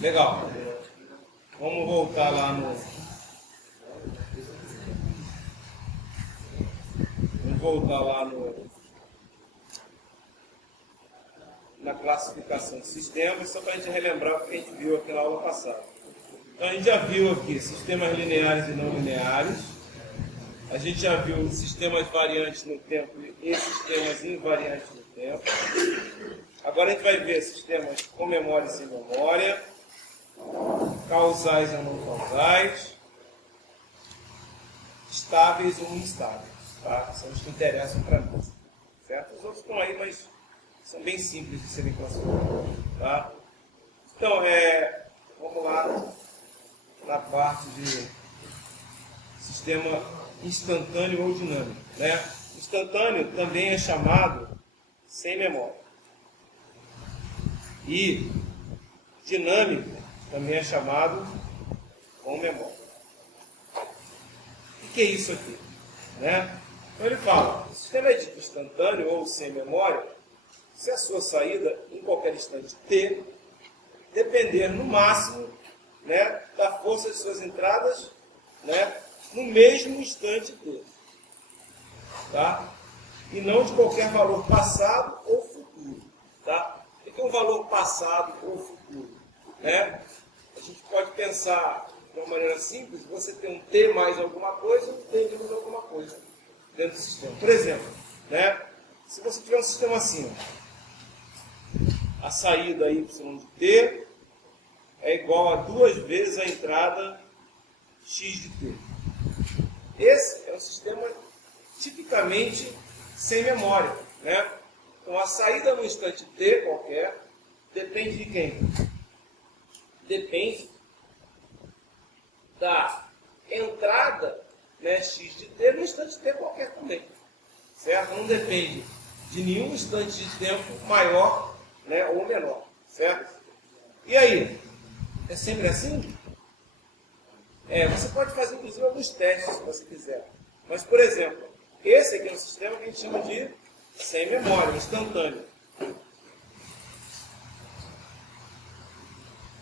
Legal. Vamos voltar lá no... na classificação de sistemas, só para a gente relembrar o que a gente viu aqui na aula passada. Então a gente já viu aqui sistemas lineares e não lineares. A gente já viu sistemas variantes no tempo e sistemas invariantes no tempo. Agora a gente vai ver sistemas com memória e sem memória, causais ou não causais, estáveis ou instáveis. Tá? São os que interessam para mim. Certo? Os outros estão aí, mas são bem simples de serem classificados. Tá? Então, vamos lá na parte de sistema instantâneo ou dinâmico. Né? Instantâneo também é chamado sem memória. E dinâmico também é chamado com memória. O que é isso aqui? Né? Então ele fala, o sistema é instantâneo ou sem memória, se a sua saída em qualquer instante t depender no máximo, né, da força de suas entradas, né, no mesmo instante t. Tá? E não de qualquer valor passado ou futuro. Tá? O que é um valor passado ou futuro? Né? A gente pode pensar de uma maneira simples, você tem um t mais alguma coisa e um t menos alguma coisa dentro do sistema. Por exemplo, né, se você tiver um sistema assim, ó, a saída y de t é igual a 2 vezes a entrada x de t. Esse é um sistema tipicamente sem memória. Né? Então a saída no instante t qualquer depende de quem? Depende da entrada, né, x de t no instante t qualquer também. Certo? Não depende de nenhum instante de tempo maior, né, ou menor. Certo? E aí? É sempre assim? Você pode fazer, inclusive, alguns testes, se você quiser. Mas, por exemplo, esse aqui é um sistema que a gente chama de sem memória, instantâneo.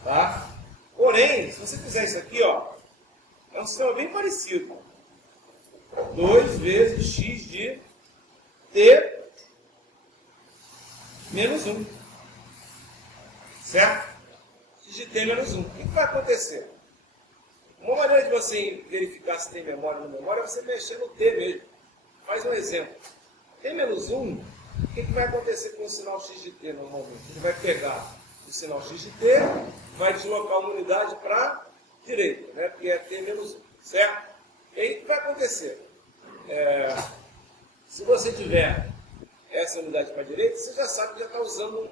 Tá? Porém, se você fizer isso aqui, ó, é um sistema bem parecido. 2 vezes x de t menos 1. Certo? X de t menos 1. O que vai acontecer? Uma maneira de você verificar se tem memória ou não memória é você mexer no t mesmo. Faz um exemplo. T menos 1, o que vai acontecer com o sinal x de t normalmente? Ele vai pegar o sinal x de t, vai deslocar uma unidade para a direita, né? Porque é t menos 1, certo? E aí o que vai acontecer? Se você tiver essa unidade para a direita, você já sabe que já está usando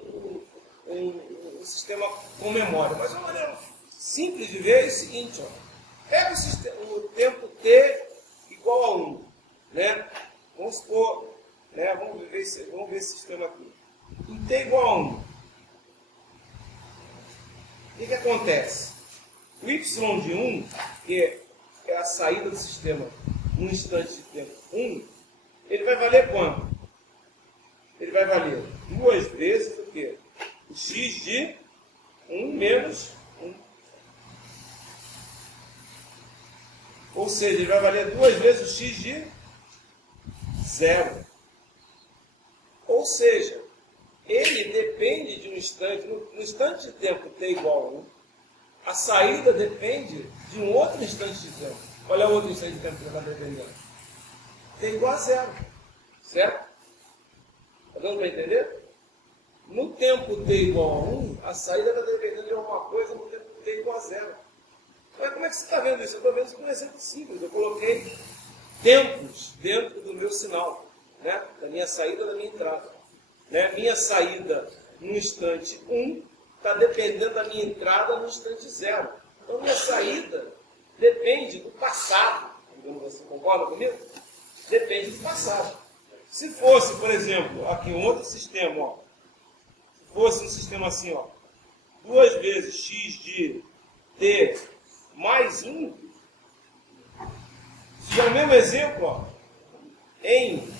um sistema com memória. Mas uma maneira simples de ver é o seguinte, ó. Pega o tempo t igual a 1. Né? Vamos supor, né? Vamos ver esse sistema aqui. Em t igual a 1. O que acontece? O y de 1, que é a saída do sistema num instante de tempo 1, ele vai valer quanto? Ele vai valer 2 vezes o quê? O x de 1 menos 1. Ou seja, ele vai valer 2 vezes o x de 0. Ou seja, ele depende de um instante, no instante de tempo t igual a 1, a saída depende de um outro instante de tempo. Qual é o outro instante de tempo que ele está dependendo? T igual a 0. Certo? Está dando para entender? No tempo t igual a 1, a saída está dependendo de alguma coisa no tempo t igual a 0. Mas como é que você está vendo isso? Eu estou vendo isso com um exemplo simples. Eu coloquei tempos dentro do meu sinal, né? Da minha saída e da minha entrada. Né? Minha saída no instante 1 está dependendo da minha entrada no instante 0. Então, minha saída depende do passado. Você concorda comigo? Depende do passado. Se fosse, por exemplo, aqui um outro sistema, ó, se fosse um sistema assim, ó, 2 vezes x de t mais 1, se é o mesmo exemplo, ó, em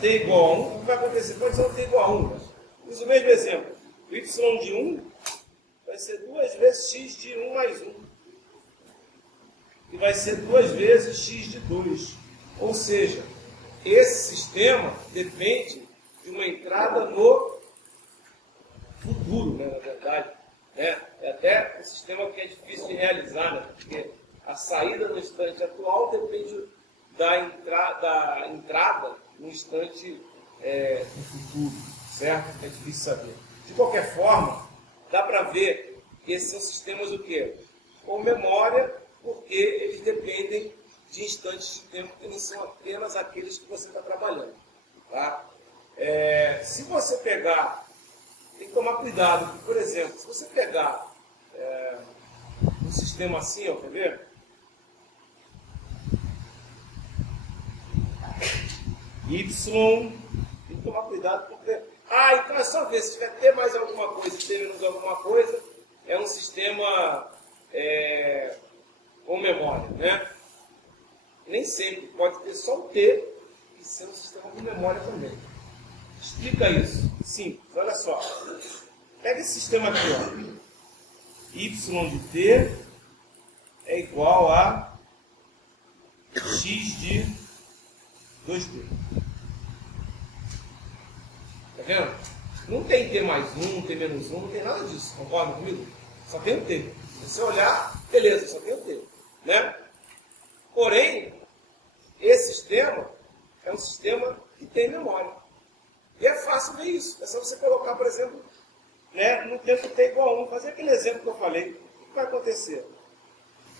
t igual a 1, o que vai acontecer? Pode ser um t igual a 1. Usa o mesmo exemplo. O y de 1 vai ser 2 vezes x de 1 mais 1. E vai ser 2 vezes x de 2. Ou seja, esse sistema depende de uma entrada no futuro, né, na verdade. Né? É até um sistema que é difícil de realizar, né? Porque a saída no instante atual depende da entrada no instante do futuro, certo? É difícil saber. De qualquer forma, dá para ver que esses são sistemas o quê? Com memória, porque eles dependem de instantes de tempo que não são apenas aqueles que você está trabalhando. Tá? Se você pegar, tem que tomar cuidado, porque, por exemplo, se você pegar um sistema assim, ó, quer ver? Y, tem que tomar cuidado porque... então é só ver, se tiver T mais alguma coisa, T menos alguma coisa, é um sistema com memória, né? Nem sempre, pode ter só o T e ser um sistema com memória também. Explica isso. Simples, olha só. Pega esse sistema aqui, ó. Y de T é igual a X de 2T. Tá vendo? Não tem T mais 1, T menos 1, não tem nada disso. Concorda comigo? Só tem o T. Se você olhar, beleza, só tem o T. Né? Porém, esse sistema é um sistema que tem memória. E é fácil ver isso. É só você colocar, por exemplo, né, no tempo t igual a 1. Fazer aquele exemplo que eu falei. O que vai acontecer?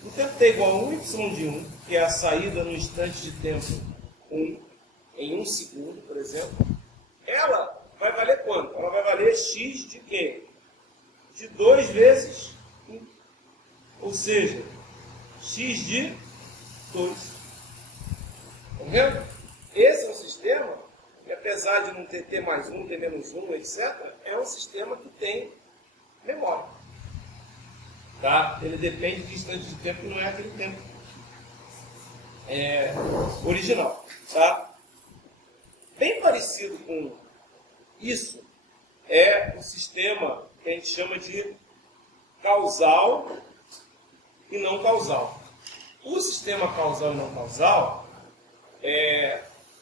No tempo t igual a 1, y de 1, que é a saída no instante de tempo 1, em 1 segundo, por exemplo, ela vai valer quanto? Ela vai valer x de quê? De 2 vezes 1. Ou seja, x de 2. Tá vendo? Esse é um sistema que, apesar de não ter T mais 1, T menos 1, etc., é um sistema que tem memória. Tá? Ele depende de instante de tempo que não é aquele tempo original. Tá? Bem parecido com isso é o sistema que a gente chama de causal e não causal. O sistema causal e não causal,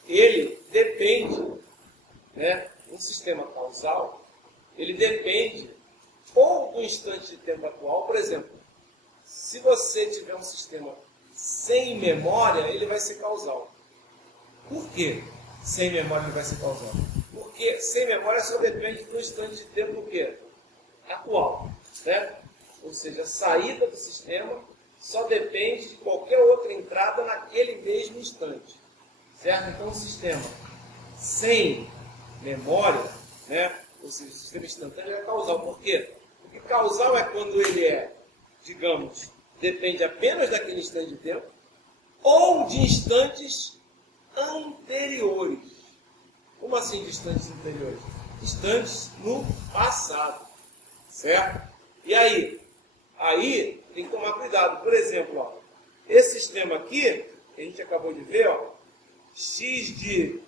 ele depende, né, um sistema causal, ele depende ou do instante de tempo atual, por exemplo, se você tiver um sistema sem memória, ele vai ser causal. Por quê? Sem memória ele vai ser causal. Porque sem memória só depende do instante de tempo o quê? Atual, certo? Ou seja, a saída do sistema só depende de qualquer outra entrada naquele mesmo instante. Certo? Então, um sistema sem memória, né? Ou seja, o sistema instantâneo é causal. Por quê? Porque causal é quando ele digamos, depende apenas daquele instante de tempo ou de instantes anteriores. Como assim de instantes anteriores? Instantes no passado. Certo? E aí? Aí tem que tomar cuidado. Por exemplo, ó, esse sistema aqui, que a gente acabou de ver, ó, x de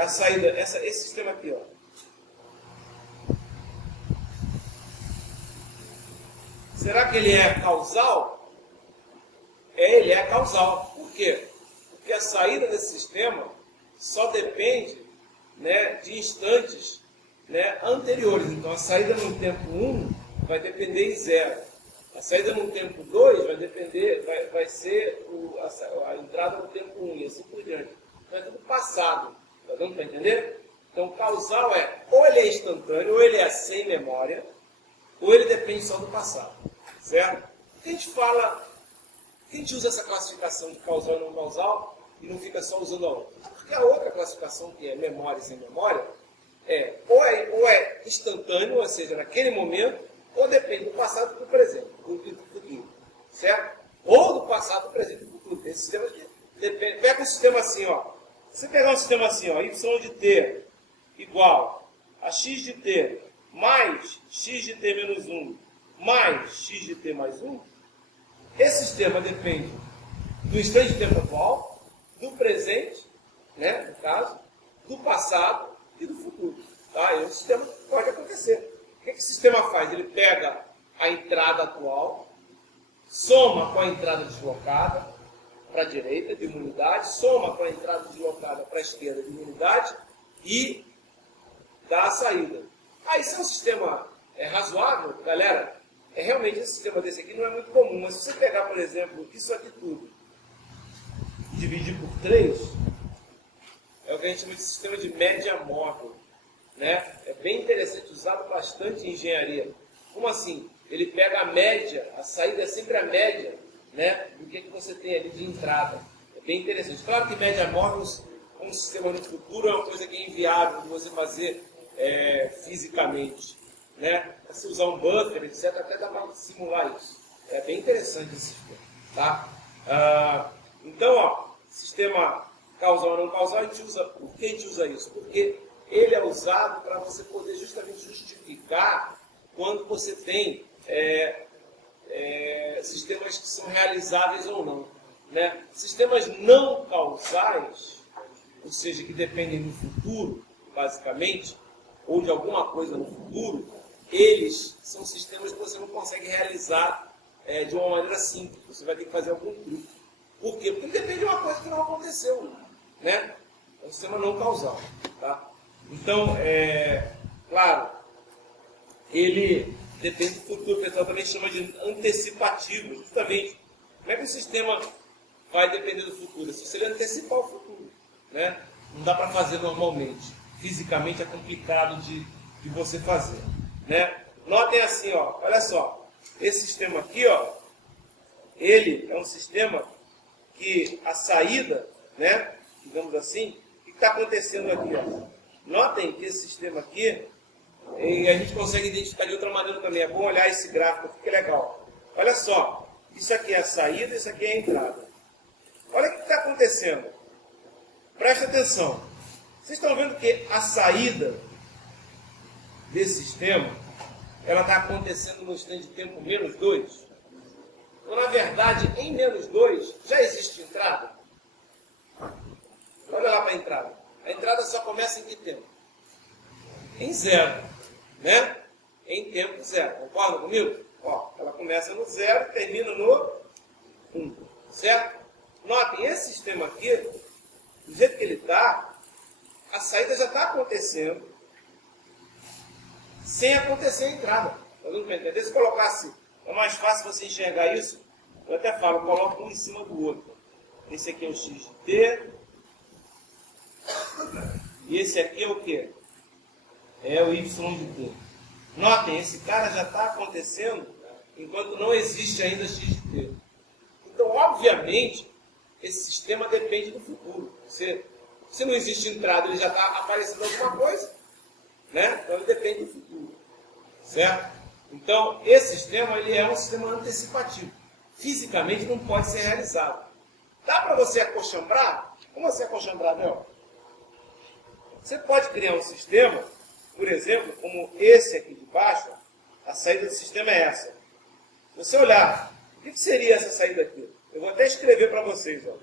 a saída, esse sistema aqui, ó. Será que ele é causal? Ele é causal. Por quê? Porque a saída desse sistema só depende, né, de instantes, né, anteriores. Então, a saída no tempo 1 vai depender em 0. A saída no tempo 2 vai depender, vai ser a entrada no tempo 1 e assim por diante. Então, é tudo passado. Está dando para entender? Então, causal ou ele é instantâneo, ou ele é sem memória, ou ele depende só do passado. Certo? A gente fala, a gente usa essa classificação de causal e não causal e não fica só usando a outra. Porque a outra classificação, que é memória e sem memória, ou é instantâneo, ou seja, naquele momento, ou depende do passado e do presente, do futuro. Certo? Ou do passado, do presente e do futuro. Esse sistema aqui depende. Pega um sistema assim, ó. Se você pegar um sistema assim, ó, y de t igual a x de t mais x de t menos 1 mais x de t mais 1, esse sistema depende do instante de tempo atual, do presente, né, no caso, do passado e do futuro. Tá? E o sistema pode acontecer. O que esse sistema faz? Ele pega a entrada atual, soma com a entrada deslocada para a direita de uma unidade, soma com a entrada deslocada para a esquerda de uma unidade e dá a saída. Isso é um sistema razoável, galera. Realmente esse sistema desse aqui não é muito comum, mas se você pegar, por exemplo, isso aqui tudo e dividir por 3, é o que a gente chama de sistema de média móvel, né? É bem interessante, usado bastante em engenharia. Como assim? Ele pega a média, a saída é sempre a média, né, do que você tem ali de entrada. É bem interessante. Claro que média móvel, como sistema no futuro, é uma coisa que é inviável de você fazer fisicamente, né? Se usar um buffer, etc., até dá para simular isso. É bem interessante esse sistema, tá? Então, ó, sistema causal ou não causal, por que a gente usa isso? Porque ele é usado para você poder justamente justificar quando você tem sistemas que são realizáveis ou não, né? Sistemas não causais, ou seja, que dependem do futuro, basicamente, ou de alguma coisa no futuro, eles são sistemas que você não consegue realizar de uma maneira simples. Você vai ter que fazer algum truque. Por quê? Porque depende de uma coisa que não aconteceu, né? É um sistema não causal, tá? Então, claro, ele depende do futuro. O pessoal também chama de antecipativo, justamente. Como é que o sistema vai depender do futuro? Se ele antecipar o futuro, né? Não dá para fazer normalmente. Fisicamente é complicado de você fazer, né? Notem assim, ó, olha só, esse sistema aqui, ó, ele é um sistema que a saída, né, digamos assim, o que está acontecendo aqui, ó? Notem que esse sistema aqui, e a gente consegue identificar de outra maneira também. É bom olhar esse gráfico aqui que é legal. Olha só, isso aqui é a saída, isso aqui é a entrada. Olha o que está acontecendo. Presta atenção. Vocês estão vendo que a saída desse sistema, ela está acontecendo no instante de tempo menos 2? Então, na verdade, em menos 2, já existe entrada? Olha lá para a entrada. A entrada só começa em que tempo? Em 0, né? Em tempo 0. Concorda comigo? Ó, ela começa no 0 e termina no 1, certo? Notem, esse sistema aqui, do jeito que ele está, a saída já está acontecendo sem acontecer a entrada. Tá dando para entender? Se colocasse, é mais fácil você enxergar isso. Eu até falo, coloca um em cima do outro. Esse aqui é o x de t. E esse aqui é o quê? É o y de t. Notem, esse cara já está acontecendo enquanto não existe ainda x de t. Então, obviamente, esse sistema depende do futuro. Se não existe entrada, ele já está aparecendo alguma coisa, né? Então, ele depende do futuro, certo? Então, esse sistema ele é um sistema antecipativo. Fisicamente, não pode ser realizado. Dá para você acochambrar? Como você acochambrar, Del? Você pode criar um sistema, por exemplo, como esse aqui de baixo. A saída do sistema é essa. Se você olhar, o que seria essa saída aqui? Eu vou até escrever para vocês. Ó.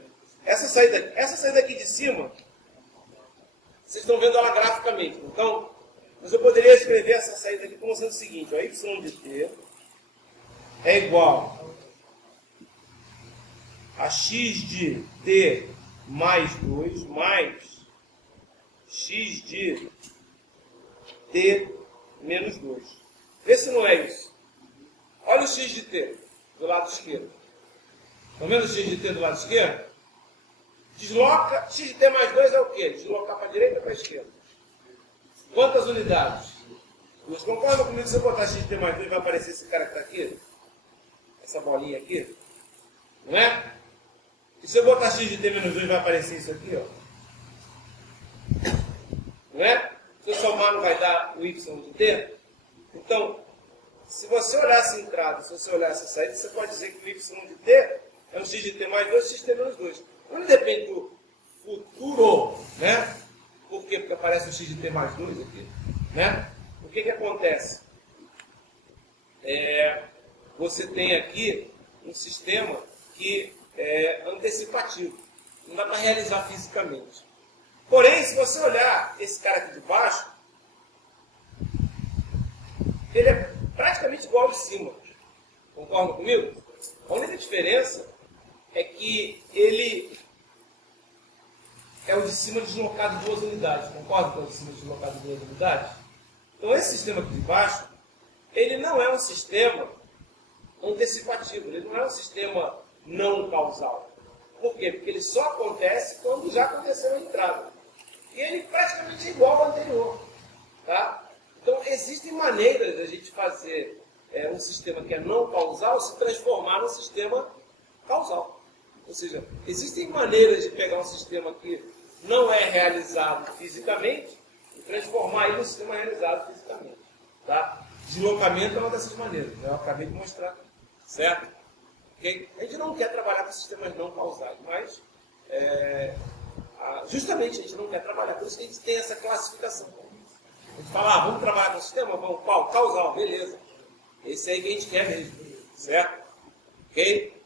Essa saída aqui de cima, vocês estão vendo ela graficamente. Então, mas eu poderia escrever essa saída aqui como sendo o seguinte. Ó, y de t é igual a x de t mais 2 mais x de t menos 2. Vê se não é isso. Olha o x de t do lado esquerdo. Estão vendo o x de t do lado esquerdo? Desloca, x de t mais 2 é o quê? Deslocar para a direita ou para a esquerda? Quantas unidades? Vocês concordam comigo que se eu botar x de t mais 2 vai aparecer esse cara que está aqui? Essa bolinha aqui? Não é? E se eu botar x de t menos 2 vai aparecer isso aqui, ó? Não é? Se eu somar não vai dar o y de t? Então, se você olhar essa entrada, se você olhar essa saída, você pode dizer que o y de t é um x de t mais 2 e x de t menos 2. Não depende do futuro, né? Por quê? Porque aparece o x de t mais 2 aqui, né? O que acontece? Você tem aqui um sistema que é antecipativo. Não dá para realizar fisicamente. Porém, se você olhar esse cara aqui de baixo, ele é praticamente igual ao de cima. Concordam comigo? A única diferença é que ele é o de cima deslocado de 2 unidades. Concordam com o de cima deslocado de 2 unidades? Então, esse sistema aqui de baixo, ele não é um sistema antecipativo, ele não é um sistema não causal. Por quê? Porque ele só acontece quando já aconteceu a entrada. E ele praticamente é igual ao anterior. Tá? Então, existem maneiras de a gente fazer um sistema que é não causal se transformar num sistema causal. Ou seja, existem maneiras de pegar um sistema que não é realizado fisicamente e transformar ele num sistema realizado fisicamente. Tá? Deslocamento é uma dessas maneiras, eu acabei de mostrar. Certo? Okay? A gente não quer trabalhar com sistemas não causais, mas justamente a gente não quer trabalhar, por isso que a gente tem essa classificação. A gente fala, vamos trabalhar com o sistema? Vamos, qual? Causal, beleza. Esse aí que a gente quer mesmo, certo? Ok?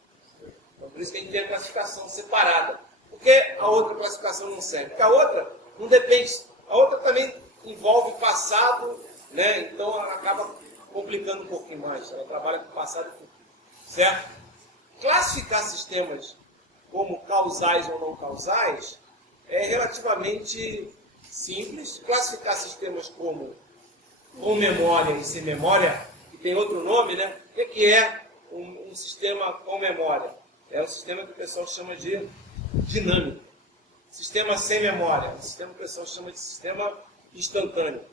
Então, por isso que a gente tem a classificação separada. Por que a outra classificação não serve? Porque a outra não depende, a outra também envolve passado, né? Então ela acaba complicando um pouquinho mais. Ela trabalha com passado e futuro, certo? Classificar sistemas como causais ou não causais é relativamente simples. Classificar sistemas como com memória e sem memória, que tem outro nome, né? O que é um sistema com memória? É um sistema que o pessoal chama de dinâmico. Sistema sem memória, um sistema que o pessoal chama de sistema instantâneo.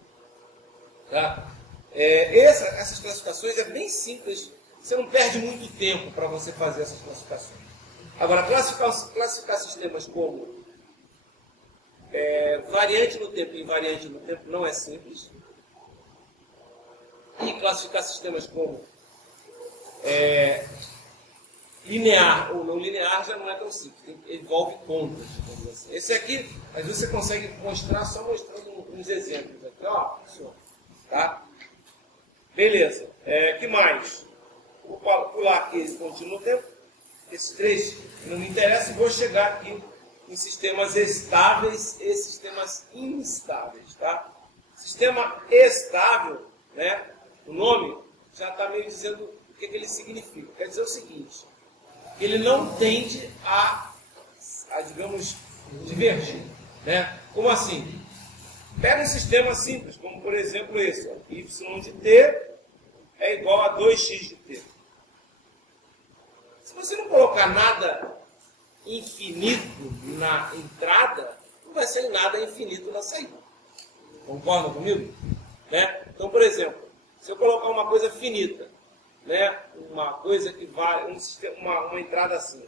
Tá? Essas classificações é bem simples, você não perde muito tempo para você fazer essas classificações. Agora, classificar sistemas como variante no tempo e invariante no tempo não é simples. E classificar sistemas como linear ou não linear já não é tão simples, envolve contas. Assim. Esse aqui, às vezes você consegue mostrar só mostrando uns exemplos. Aqui, ó, tá? Beleza. Que mais? Vou pular aqui esse pontinho no tempo. Esses três não me interessam. Vou chegar aqui em sistemas estáveis e sistemas instáveis. Tá? Sistema estável, né? O nome já está meio dizendo o que ele significa. Quer dizer o seguinte: ele não tende a digamos, divergir. Né? Como assim? Pega um sistema simples, como por exemplo esse. Ó, y de t é igual a 2x de t. Se você não colocar nada infinito na entrada, não vai sair nada infinito na saída. Concordam comigo? Né? Então, por exemplo, se eu colocar uma coisa finita, né? Uma coisa que vale, uma entrada assim.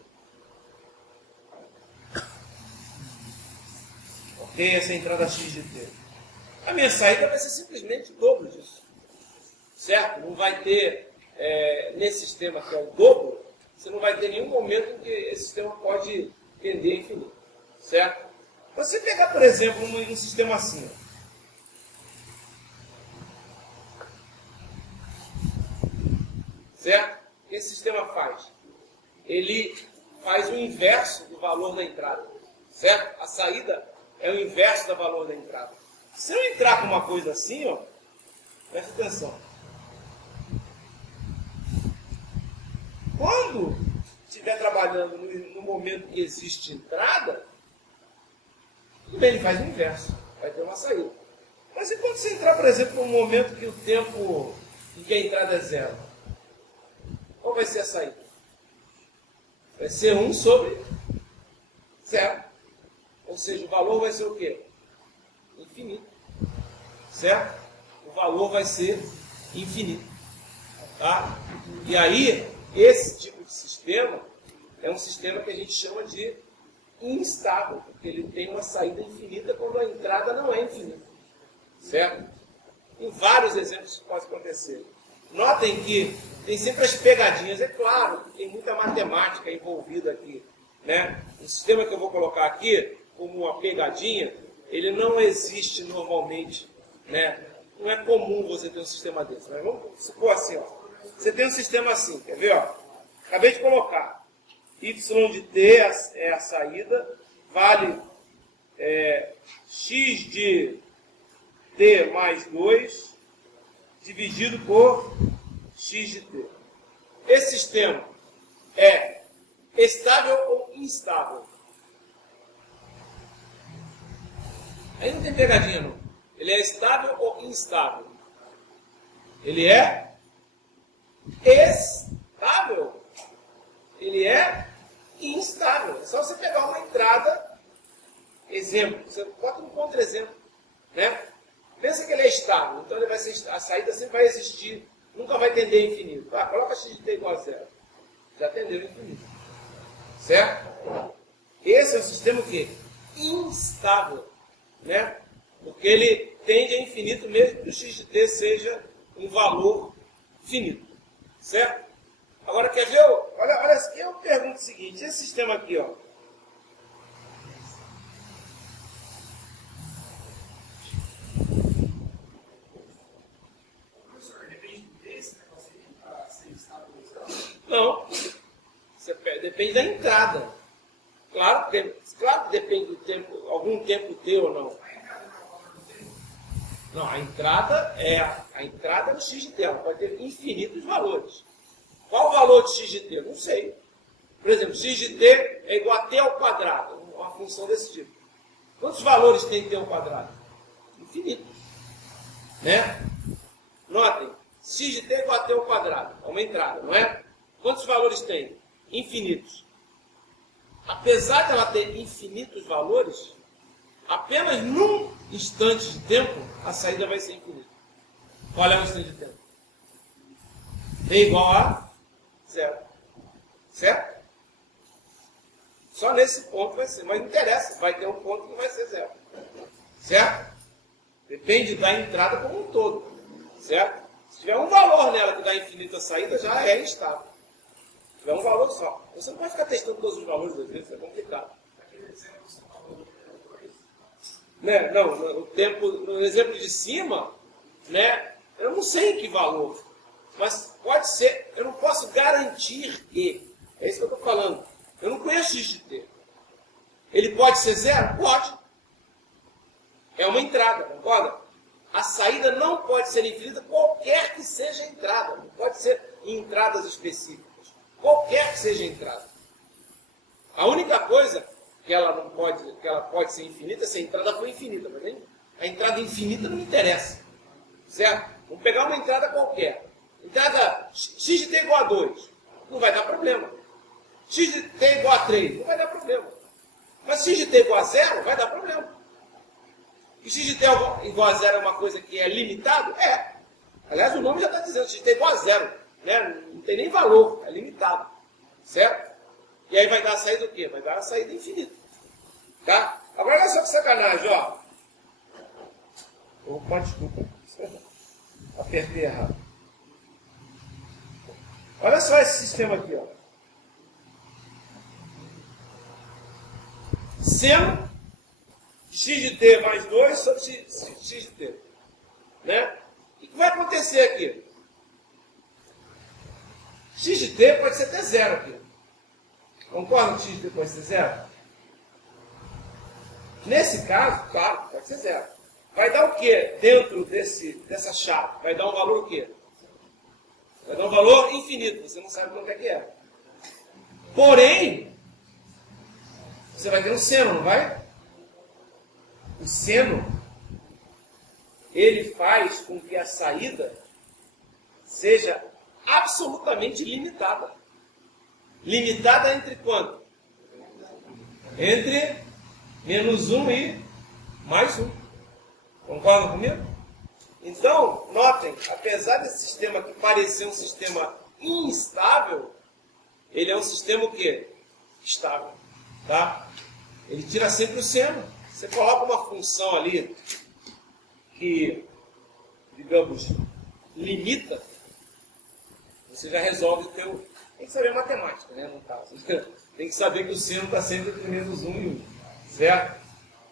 Ok, essa é a entrada x de t. A minha saída vai ser simplesmente o dobro disso. Certo? Não vai ter, nesse sistema que é o dobro, você não vai ter nenhum momento em que esse sistema pode tender a infinito. Certo? Você pegar, por exemplo, um sistema assim. Certo? O que esse sistema faz? Ele faz o inverso do valor da entrada. Certo? A saída é o inverso do valor da entrada. Se eu entrar com uma coisa assim, ó, presta atenção. Quando estiver trabalhando no momento que existe entrada, tudo bem, ele faz o inverso. Vai ter uma saída. Mas e quando você entrar, por exemplo, num momento que o tempo em que a entrada é zero? Qual vai ser a saída? Vai ser 1 sobre 0. Ou seja, o valor vai ser o quê? Infinito. Certo? O valor vai ser infinito. Tá? E aí, esse tipo de sistema é um sistema que a gente chama de instável, porque ele tem uma saída infinita quando a entrada não é infinita. Certo? Tem vários exemplos que pode acontecer. Notem que tem sempre as pegadinhas. É claro que tem muita matemática envolvida aqui. Né? O sistema que eu vou colocar aqui, como uma pegadinha, ele não existe normalmente. Né? Não é comum você ter um sistema desse. Mas vamos supor assim. Ó. Você tem um sistema assim, quer ver? Ó? Acabei de colocar. Y de t é a saída, vale x de t mais 2 dividido por x de t. esse sistema é estável ou instável? Aí não tem pegadinha, não. Ele é estável ou instável? Ele é estável. Ele é instável. É só você pegar uma entrada, exemplo, você bota um contra-exemplo, né? Pensa que ele é estável, então ele vai ser, a saída sempre vai existir, nunca vai tender a infinito. Coloca x de t igual a zero. Já tendeu a infinito. Certo? Esse é um sistema o quê? Instável, né? Porque ele tende a infinito mesmo que o x de t seja um valor finito. Certo? Agora, quer ver? Olha, eu pergunto o seguinte, esse sistema aqui, ó. Professor, depende desse negócio aí para ser estabilizado? Não. Depende da entrada. Claro que depende do tempo, algum tempo T ou não. A entrada não é o valor do tempo? Não, a entrada é o x de t, ela pode ter infinitos valores. Qual o valor de x de t? Não sei. Por exemplo, x de t é igual a t ao quadrado, uma função desse tipo. Quantos valores tem t ao quadrado? Infinito. Né? Notem, x de t é igual a t ao quadrado, é uma entrada, não é? Quantos valores tem? Infinitos. Apesar de ela ter infinitos valores, apenas num instante de tempo, a saída vai ser infinita. Qual é o instante de tempo? T igual a zero. Certo? Só nesse ponto vai ser. Mas não interessa, vai ter um ponto que vai ser zero. Certo? Depende da entrada como um todo. Certo? Se tiver um valor nela que dá infinita saída, já é instável. Se tiver um valor só. Você não pode ficar testando todos os valores às vezes, é complicado. Aquele exemplo que você falou do tempo 2. Né? Não, o tempo, no exemplo de cima, né? Eu não sei em que valor. Mas pode ser, eu não posso garantir que. É isso que eu estou falando. Eu não conheço x de t. Ele pode ser zero? Pode. É uma entrada, concorda? A saída não pode ser infinita, qualquer que seja a entrada. Não pode ser em entradas específicas. Qualquer que seja a entrada. A única coisa que ela pode ser infinita se a entrada for infinita. Mas nem, a entrada infinita não me interessa. Certo? Vamos pegar uma entrada qualquer. Entrada x de t igual a 2. Não vai dar problema. X de t igual a 3. Não vai dar problema. Mas x de t igual a 0 vai dar problema. E x de t igual a 0 é uma coisa que é limitado? É. Aliás, o nome já está dizendo x de t igual a 0. Né? Não tem nem valor. É limitado. Certo? E aí vai dar a saída o quê? Vai dar a saída infinita. Tá? Agora olha só que sacanagem, ó. Opa, desculpa. Apertei errado. Olha só esse sistema aqui, ó. Seno de x de t mais 2 sobre x de t. Né? O que vai acontecer aqui? X de t pode ser até zero aqui. Concorda que x de t pode ser zero? Nesse caso, claro, pode ser zero. Vai dar o que dentro dessa chave? Vai dar um valor o quê? Vai dar um valor infinito. Você não sabe quanto é que é. Porém, você vai ter um seno, não vai? O seno, ele faz com que a saída seja absolutamente limitada. Limitada entre quanto? Entre menos 1 e mais 1. Concordam comigo? Então, notem, apesar desse sistema aqui parecer um sistema instável, ele é um sistema o quê? Estável. Tá? Ele tira sempre o seno. Você coloca uma função ali que, digamos, limita, você já resolve o teu... Tem que saber matemática, né? No caso. Tem que saber que o seno está sempre entre menos 1 e 1. Certo?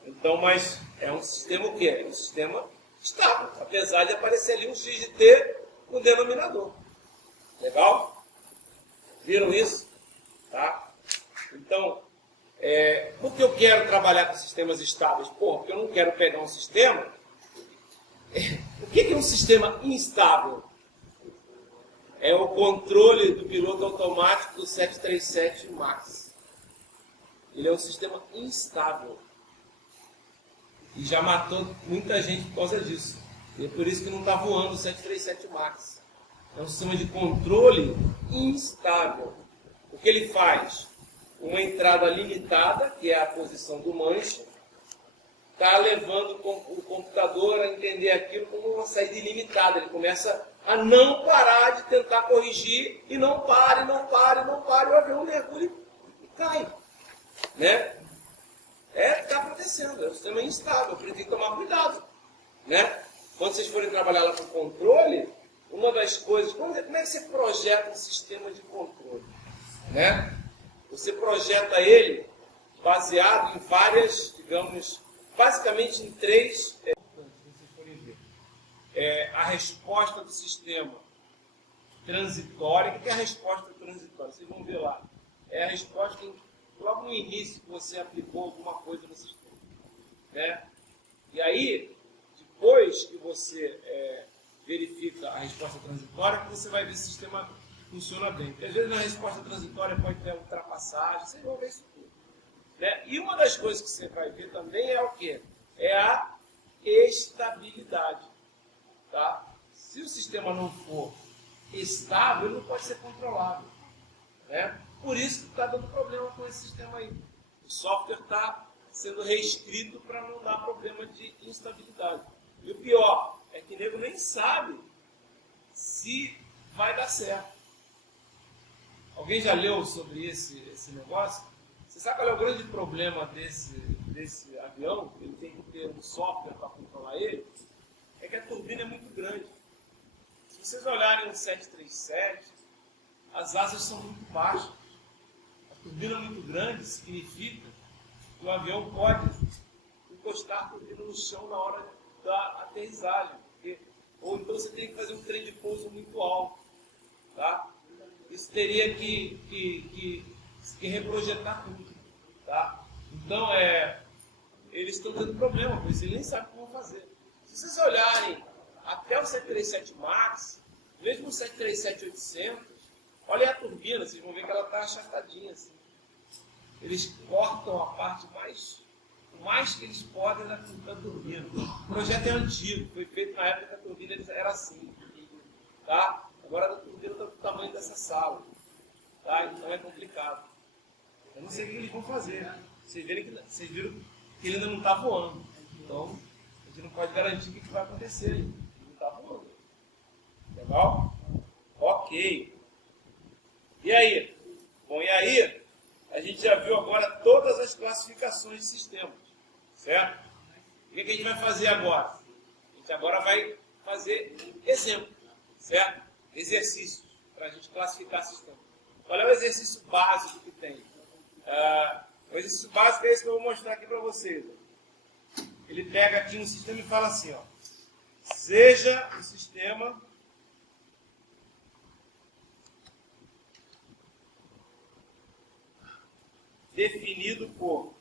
Então, mas é um sistema o quê? É um sistema estável, apesar de aparecer ali um x de t no denominador. Legal? Viram isso? Tá? Então, por que eu quero trabalhar com sistemas estáveis? Porque eu não quero pegar um sistema... O que é um sistema instável? é o controle do piloto automático do 737 MAX. Ele é um sistema instável. E já matou muita gente por causa disso. E é por isso que não está voando o 737 MAX. É um sistema de controle instável. O que ele faz? Uma entrada limitada, que é a posição do manche, está levando o computador a entender aquilo como uma saída ilimitada. Ele começa a não parar de tentar corrigir e não para, o avião mergulha e cai. Né? Está acontecendo, é um sistema instável, por isso tem que tomar cuidado. Né? Quando vocês forem trabalhar lá com controle, uma das coisas, como é que você projeta um sistema de controle? Né? Você projeta ele baseado em várias, digamos, basicamente em três, se vocês forem ver. A resposta do sistema transitória. O que é a resposta transitória? Vocês vão ver lá. É a resposta que logo no início que você aplicou alguma coisa no sistema. Né? E aí, depois que você verifica a resposta transitória, que você vai ver se o sistema funciona bem. Porque às vezes na resposta transitória pode ter ultrapassagem, vocês vão ver isso tudo. Né? E uma das coisas que você vai ver também é o quê? É a estabilidade. Tá? Se o sistema não for estável, ele não pode ser controlável. Né? Por isso que está dando problema com esse sistema aí. O software está sendo reescrito para não dar problema de instabilidade. E o pior é que o nego nem sabe se vai dar certo. Alguém já leu sobre esse negócio? Você sabe qual é o grande problema desse avião? Ele tem que ter um software para controlar ele. É que a turbina é muito grande. Se vocês olharem um 737, as asas são muito baixas. A turbina muito grande significa que o avião pode encostar a turbina no chão na hora da aterrissagem. Ou então você tem que fazer um trem de pouso muito alto. Tá? Isso teria que reprojetar tudo. Tá? Então, eles estão tendo problema com isso, eles nem sabem como fazer. Se vocês olharem até o 737 MAX, mesmo o 737-800, olha a turbina, vocês vão ver que ela está achatadinha assim. Eles cortam a parte o mais que eles podem da turbina. O projeto é antigo, foi feito na época que a turbina era assim. Tá? Agora a turbina está do tamanho dessa sala. Tá? Então é complicado. Eu não sei o que eles vão fazer. Vocês viram que ele ainda não está voando. Então, a gente não pode garantir o que vai acontecer. Ele não está voando. Legal? Ok. E aí? Bom, e aí, a gente já viu agora todas as classificações de sistemas. Certo? O que a gente vai fazer agora? A gente agora vai fazer exemplos. Certo? Exercícios para a gente classificar sistemas. Qual é o exercício básico que tem? O exercício básico é esse que eu vou mostrar aqui para vocês. Ele pega aqui um sistema e fala assim, ó, seja o sistema definido por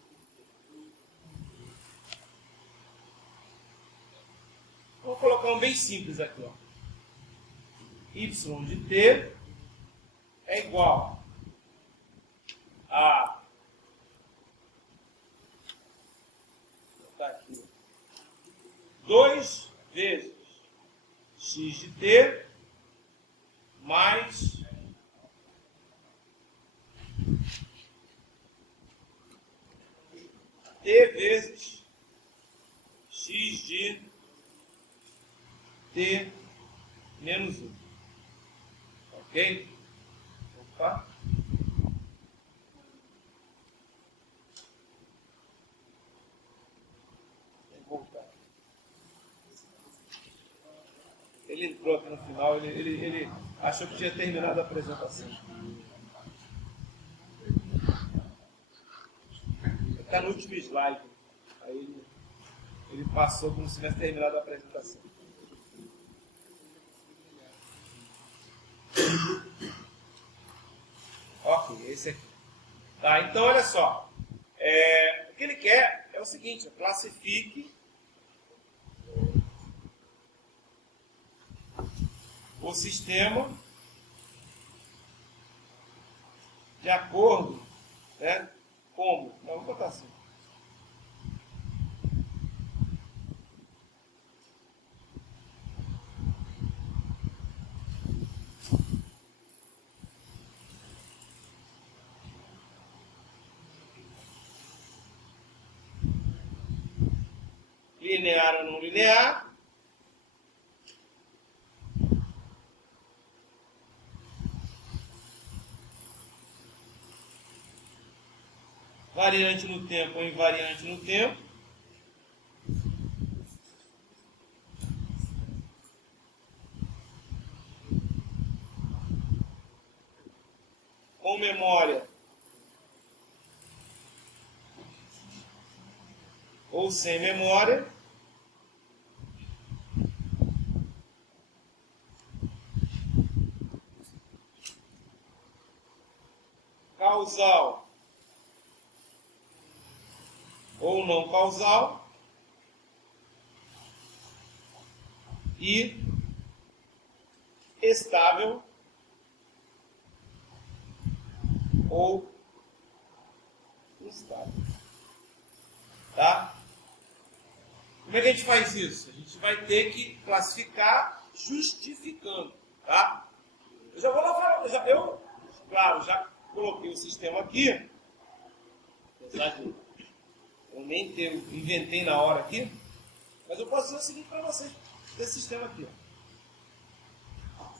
vou colocar um bem simples aqui, ó. Y de t é igual a tá aqui, 2 vezes x de t mais t vezes x de t menos 1. Ok? Opa. Vou voltar. Ele entrou aqui no final, ele achou que tinha terminado a apresentação. Está no último slide. Aí ele passou como se tivesse terminado a apresentação. Ok, esse aqui. Tá, então olha só. O que ele quer é o seguinte: classifique o sistema de acordo, né? Como? Então, vou botar assim. Linear ou não linear. Variante no tempo ou invariante no tempo. Com memória ou sem memória. Causal ou não causal. E estável ou instável. Tá? Como é que a gente faz isso? A gente vai ter que classificar justificando. Tá? Eu já vou lá falar. Claro, já coloquei o sistema aqui. Apesar de eu nem inventei na hora aqui. Mas eu posso dizer o seguinte para vocês desse sistema aqui. Ó.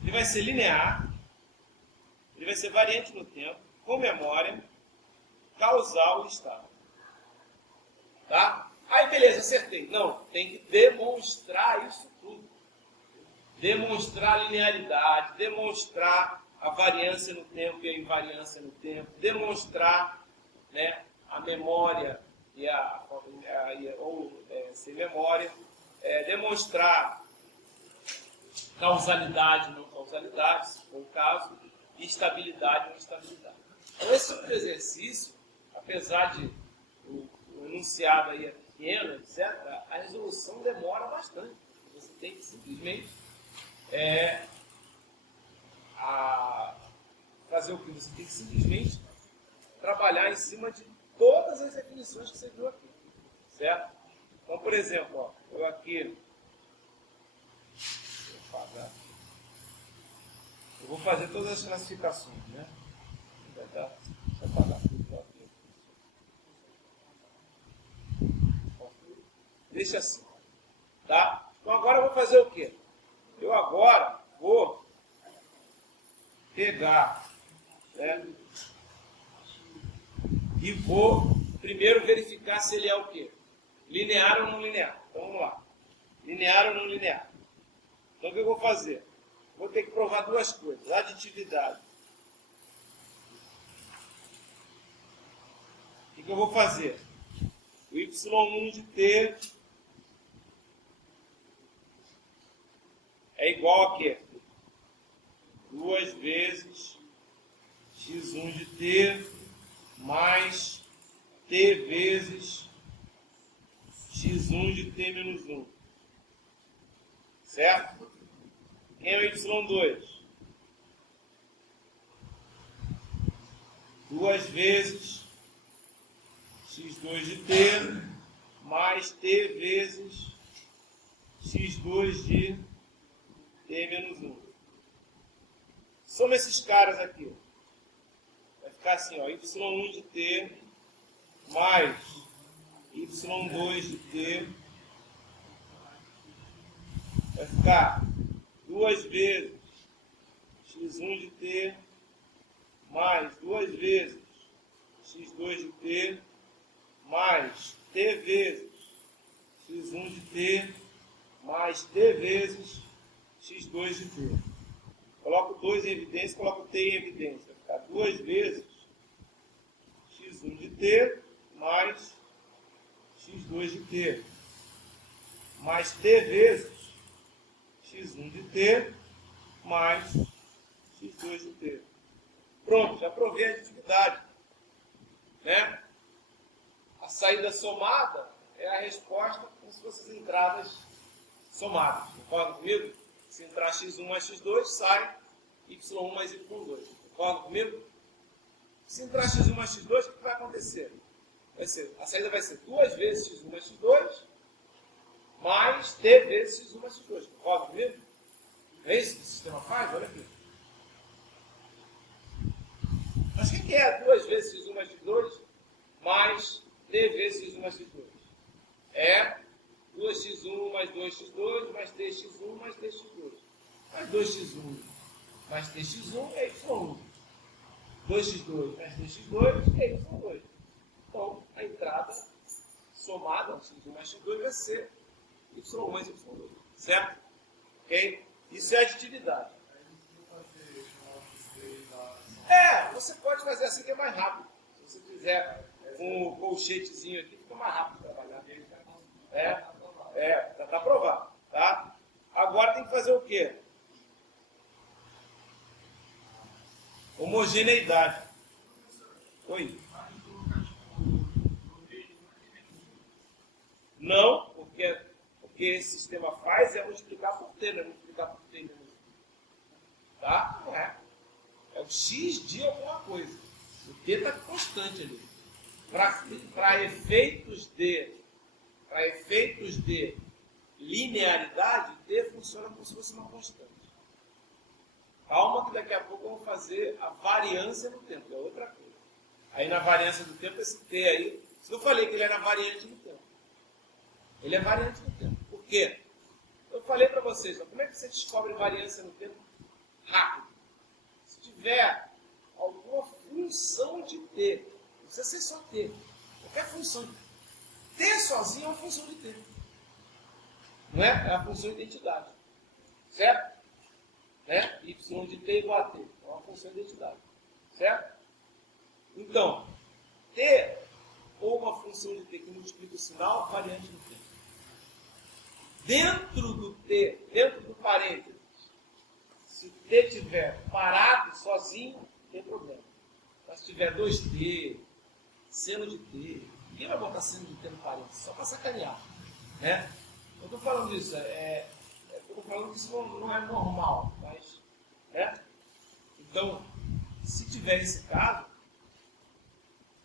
Ele vai ser linear. Ele vai ser variante no tempo, com memória, causal e estável. Tá? Aí, beleza, acertei. Não, tem que demonstrar isso tudo. Demonstrar a linearidade, demonstrar a variância no tempo e a invariância no tempo, demonstrar, né, a memória sem memória, demonstrar causalidade ou não causalidade, se for o caso, e estabilidade ou não estabilidade. Então, esse tipo de exercício, apesar de o enunciado aí é pequeno, etc., a resolução demora bastante. Você tem que simplesmente fazer o que? Você tem que simplesmente trabalhar em cima de todas as definições que você viu aqui. Certo? Então, por exemplo, ó, eu aqui... Eu vou fazer todas as classificações, né? Deixa eu apagar tudo aqui. Deixa assim. Tá? Então agora eu vou fazer o quê? Eu agora vou pegar, né, e vou primeiro verificar se ele é o quê? Linear ou não linear. Então vamos lá. Linear ou não linear. Então o que eu vou fazer? Vou ter que provar duas coisas. Aditividade. O que eu vou fazer? O y1 de t é igual a quê? 2 vezes x1 de t mais t vezes x1 de t menos 1. Certo? Quem é o y2? 2 vezes x2 de t mais t vezes x2 de t menos 1. Soma esses caras aqui. Vai ficar assim, ó, y1 de t mais y2 de t. Vai ficar 2 vezes x1 de t mais 2 vezes x2 de t mais t vezes x1 de t mais t vezes x2 de t. Coloco 2 em evidência, coloco t em evidência. Vai ficar 2 vezes x1 de t mais x2 de t mais t vezes x1 de t mais x2 de t. Pronto, já provei a aditividade. Né? A saída somada é a resposta como se fossem as entradas somadas. Concorda comigo? Se entrar x1 mais x2, sai y1 mais y2. Concorda comigo? Se entrar x1 mais x2, o que vai acontecer? A saída vai ser 2 vezes x1 mais x2, mais t vezes x1 mais x2. Concorda comigo? É isso que o sistema faz? Olha aqui. Mas o que é 2 vezes x1 mais x2 mais t vezes x1 mais x2? É 2x1 mais 2x2 mais 3x1 mais 3x2. Mais 2x1 mais 3x1 é y1. 2x2 mais 3x2 é y2. Então, a entrada somada, x1 mais x2, vai ser y1 mais y2. Certo? Ok? Isso é aditividade. Você pode fazer assim que é mais rápido. Se você fizer com o colchetezinho aqui, fica mais rápido de trabalhar. Tá aprovado. Tá? Agora tem que fazer o quê? Homogeneidade. Oi? Não, porque o que esse sistema faz é multiplicar por t, não é multiplicar por t. Tá? Não é. É o x de alguma coisa. O t está constante ali. Para efeitos de linearidade, t funciona como se fosse uma constante. Calma que daqui a pouco eu vou fazer a variância no tempo, é outra coisa. Aí na variância do tempo, esse t aí, se eu falei que ele era variante no tempo. Ele é variante no tempo. Por quê? Eu falei para vocês, ó, como é que você descobre variância no tempo rápido? Se tiver alguma função de t, não precisa ser só t, qualquer função de t. T sozinho é uma função de t. Não é? É a função de identidade. Certo? Né? Y de t igual a t. É uma função de identidade. Certo? Então, t ou uma função de t que multiplica o sinal, variante no tempo. Dentro do t, dentro do parênteses, se o t estiver parado, sozinho, tem problema. Mas se tiver 2t, seno de t, ninguém vai botar seno de t no parênteses, só para sacanear. Né? Eu estou falando disso, estou falando que isso não é normal, mas, né? Então, se tiver esse caso,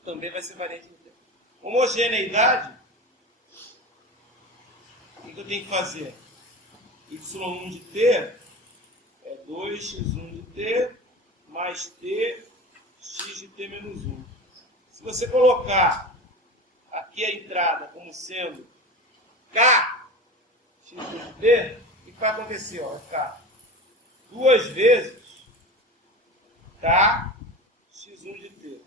também vai ser variante no tempo. Homogeneidade, o que eu tenho que fazer? y1 de t é 2x1 de t mais t, x de t menos 1. Se você colocar aqui a entrada como sendo k, x de t, o que vai acontecer? Vai ficar 2 vezes k, x1 de t,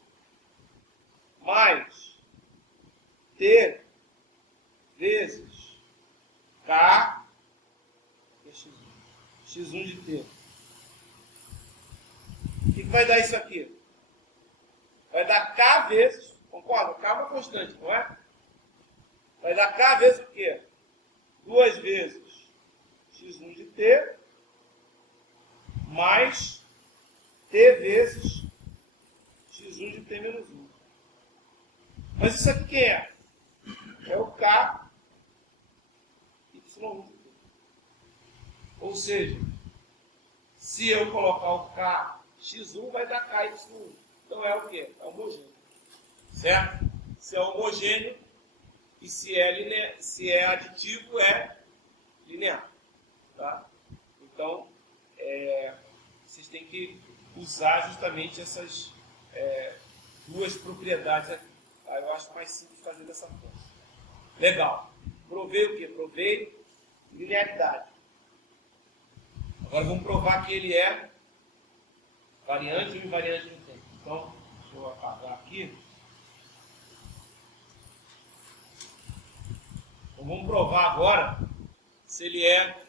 mais t vezes k, que é x1, x1 de t. O que vai dar isso aqui? Vai dar k vezes, concorda? K é uma constante, não é? Vai dar k vezes o quê? 2 vezes x1 de t mais t vezes x1 de t menos 1. Mas isso aqui quem é? É o k y1 de t. Ou seja, se eu colocar o k x1, vai dar k y1. Então é o quê? É homogêneo. Certo? Se é homogêneo e se é aditivo, é linear. Tá? Então, vocês têm que usar justamente essas duas propriedades aqui. Tá? Eu acho mais simples fazer dessa forma. Legal. Provei o quê? Provei linearidade. Agora vamos provar que ele é variante ou invariante no tempo. Então, deixa eu apagar aqui. Então, vamos provar agora se ele é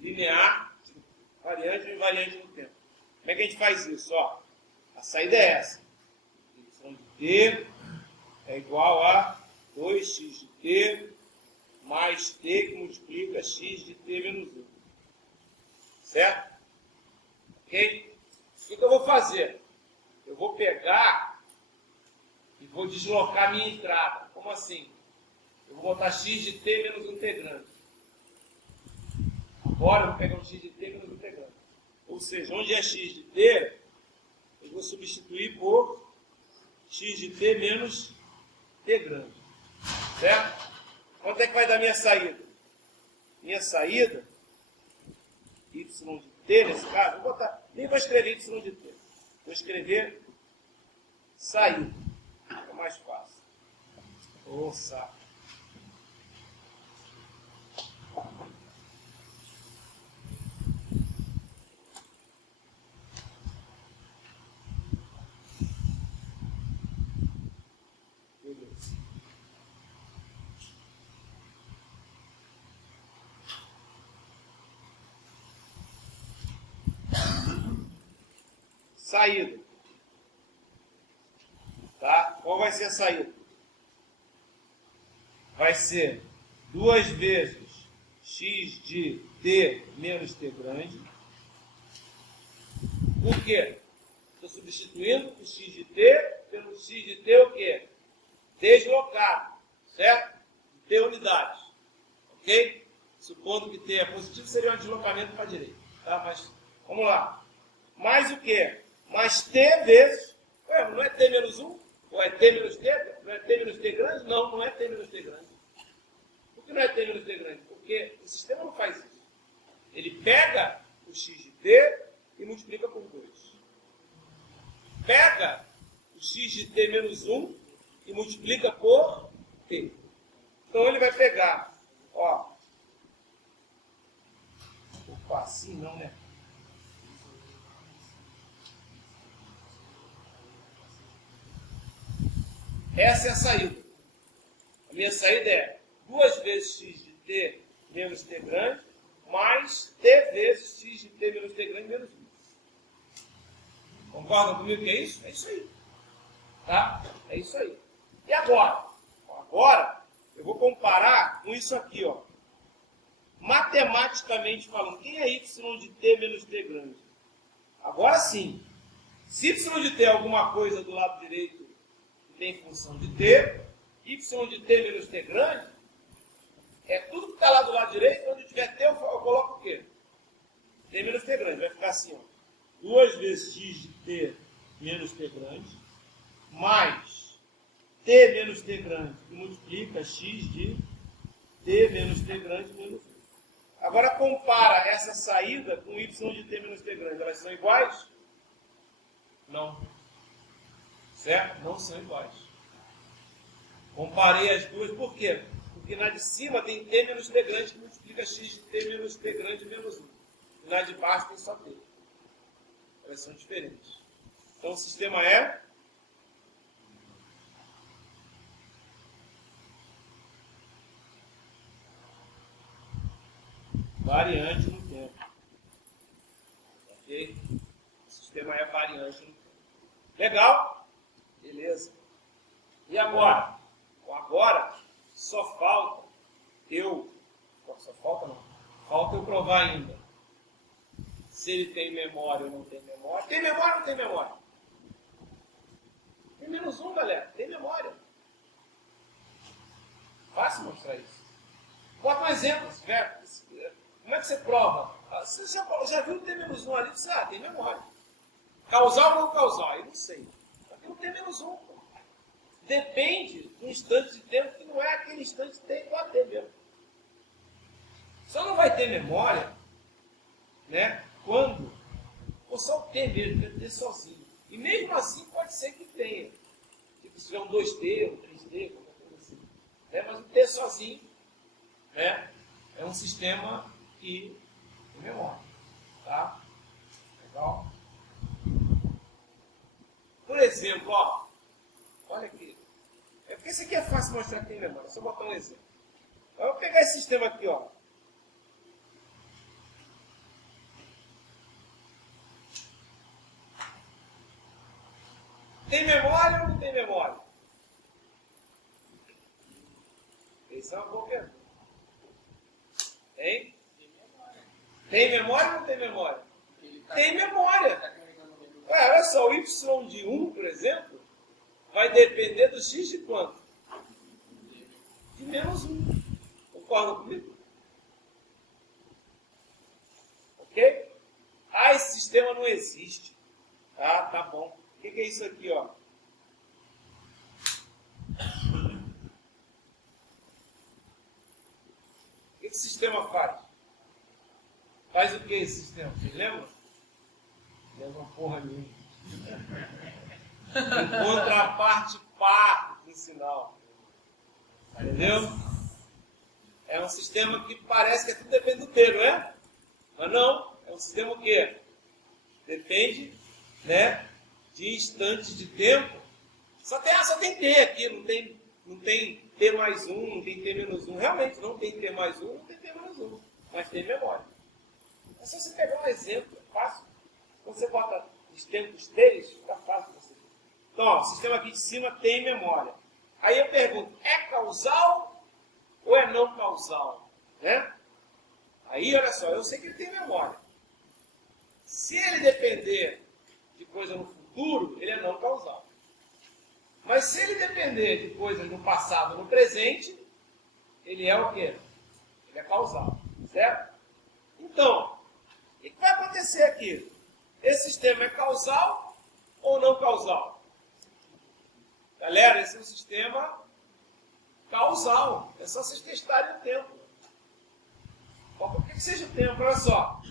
linear, variante ou invariante no tempo. Como é que a gente faz isso? Ó, a saída é essa. Y de t é igual a 2x de t mais t que multiplica x de t menos 1. Certo? Ok? O que eu vou fazer? Eu vou pegar e vou deslocar a minha entrada. Como assim? Eu vou botar x de t menos um t grande. Agora eu vou pegar um x de t menos um t grande. Ou seja, onde é x de t, eu vou substituir por t menos t grande. Certo? Quanto é que vai dar minha saída? Minha saída, y de t, nesse caso, nem vou escrever y de t. Vou escrever saída. É mais fácil. Ô, saco. Beleza. Saída. Tá? Qual vai ser a saída? Vai ser 2 vezes x de t menos t grande. Por quê? Estou substituindo o x de t pelo x de t o quê? Deslocado, certo? De t unidades. Ok? Supondo que t é positivo, seria um deslocamento para a direita. Tá? Mas, vamos lá. Mais o quê? Mais t vezes... Ué, não é t menos 1? Ou é t menos t? Não é t menos t grande? Não, não é t menos t grande. Por que não é t menos t grande? Porque o sistema não faz isso. Ele pega o x de t e multiplica por 2. Pega o x de t menos 1 e multiplica por t. Então ele vai pegar, ó. Opa, assim não, né? Essa é a saída. A minha saída é 2 vezes x de t menos t grande, mais t vezes x de t menos t grande menos 1. Concordam comigo que é isso? É isso aí. Tá? É isso aí. E agora? Agora, eu vou comparar com isso aqui, ó. Matematicamente falando, quem é y de t menos t grande? Agora sim. Se y de t é alguma coisa do lado direito que tem função de t, y de t menos t grande, é tudo que está lá do lado direito, onde tiver t, eu coloco o quê? T menos t grande. Vai ficar assim, ó. 2 vezes x de t menos t grande, mais t menos t grande, que multiplica x de t menos t grande menos 1. Agora compara essa saída com y de t menos t grande. Elas são iguais? Não. Certo? Não são iguais. Comparei as duas, por quê? Porque na de cima tem t menos t grande que multiplica x de t menos t grande menos 1. E na de baixo tem só t. Elas são diferentes. Então o sistema é variante no tempo. Ok? O sistema é variante no tempo. Legal? Beleza. E agora? Bom, agora só falta eu... Só falta não. Falta eu provar ainda se ele tem memória ou não tem memória. Tem memória ou não tem memória? Tem menos 1, galera. Tem memória. Fácil mostrar isso. Bota um exemplo. Como é que você prova? Você já viu ter menos 1 ali? Você, tem memória. Causal ou não causal? Eu não sei. Aqui não tem menos 1. Pô. Depende do instante de tempo que não é aquele instante de tempo AT mesmo. Só não vai ter memória, né? Quando for só o T mesmo, deve ter sozinho. E mesmo assim pode ser que tenha. Tipo, se tiver um 2T, um 3T, qualquer coisa assim. Né? Mas o T sozinho, né? É um sistema que tem memória. Tá? Legal? Por exemplo, ó. Olha aqui. É porque esse aqui é fácil mostrar que tem memória. Só botar um exemplo. Eu vou pegar esse sistema aqui, ó. Tem memória ou não tem memória? Essa é uma boa pergunta. Tem? Tem memória ou não tem memória? Tem memória. Olha só, o y de 1, por exemplo, vai depender do x de quanto? De menos 1. Concordam comigo? Ok? Ah, esse sistema não existe. Tá bom. O que é isso aqui, ó? o sistema faz? Faz o que esse sistema? Vocês lembram? Lembram porra nenhuma. Encontra a parte par do sinal. Entendeu? É um sistema que parece que é tudo depende do T, não é? Mas não. É um sistema o quê? Depende, né, de instantes de tempo. Só tem T aqui, não tem T mais 1, não tem T menos 1. Realmente não tem T mais 1, não tem T menos 1. Mas tem memória. É só você pegar um exemplo, é fácil. Quando você bota os tempos deles, fica fácil você ver. Então, ó, o sistema aqui de cima tem memória. Aí eu pergunto, é causal ou é não causal? Né? Aí, olha só, eu sei que ele tem memória. Se ele depender de coisa no futuro, ele é não causal. Mas se ele depender de coisas no passado, no presente, ele é o quê? Ele é causal, certo? Então, o que vai acontecer aqui? Esse sistema é causal ou não causal? Galera, esse é um sistema causal. É só vocês testarem o tempo. Por que seja o tempo? Olha só.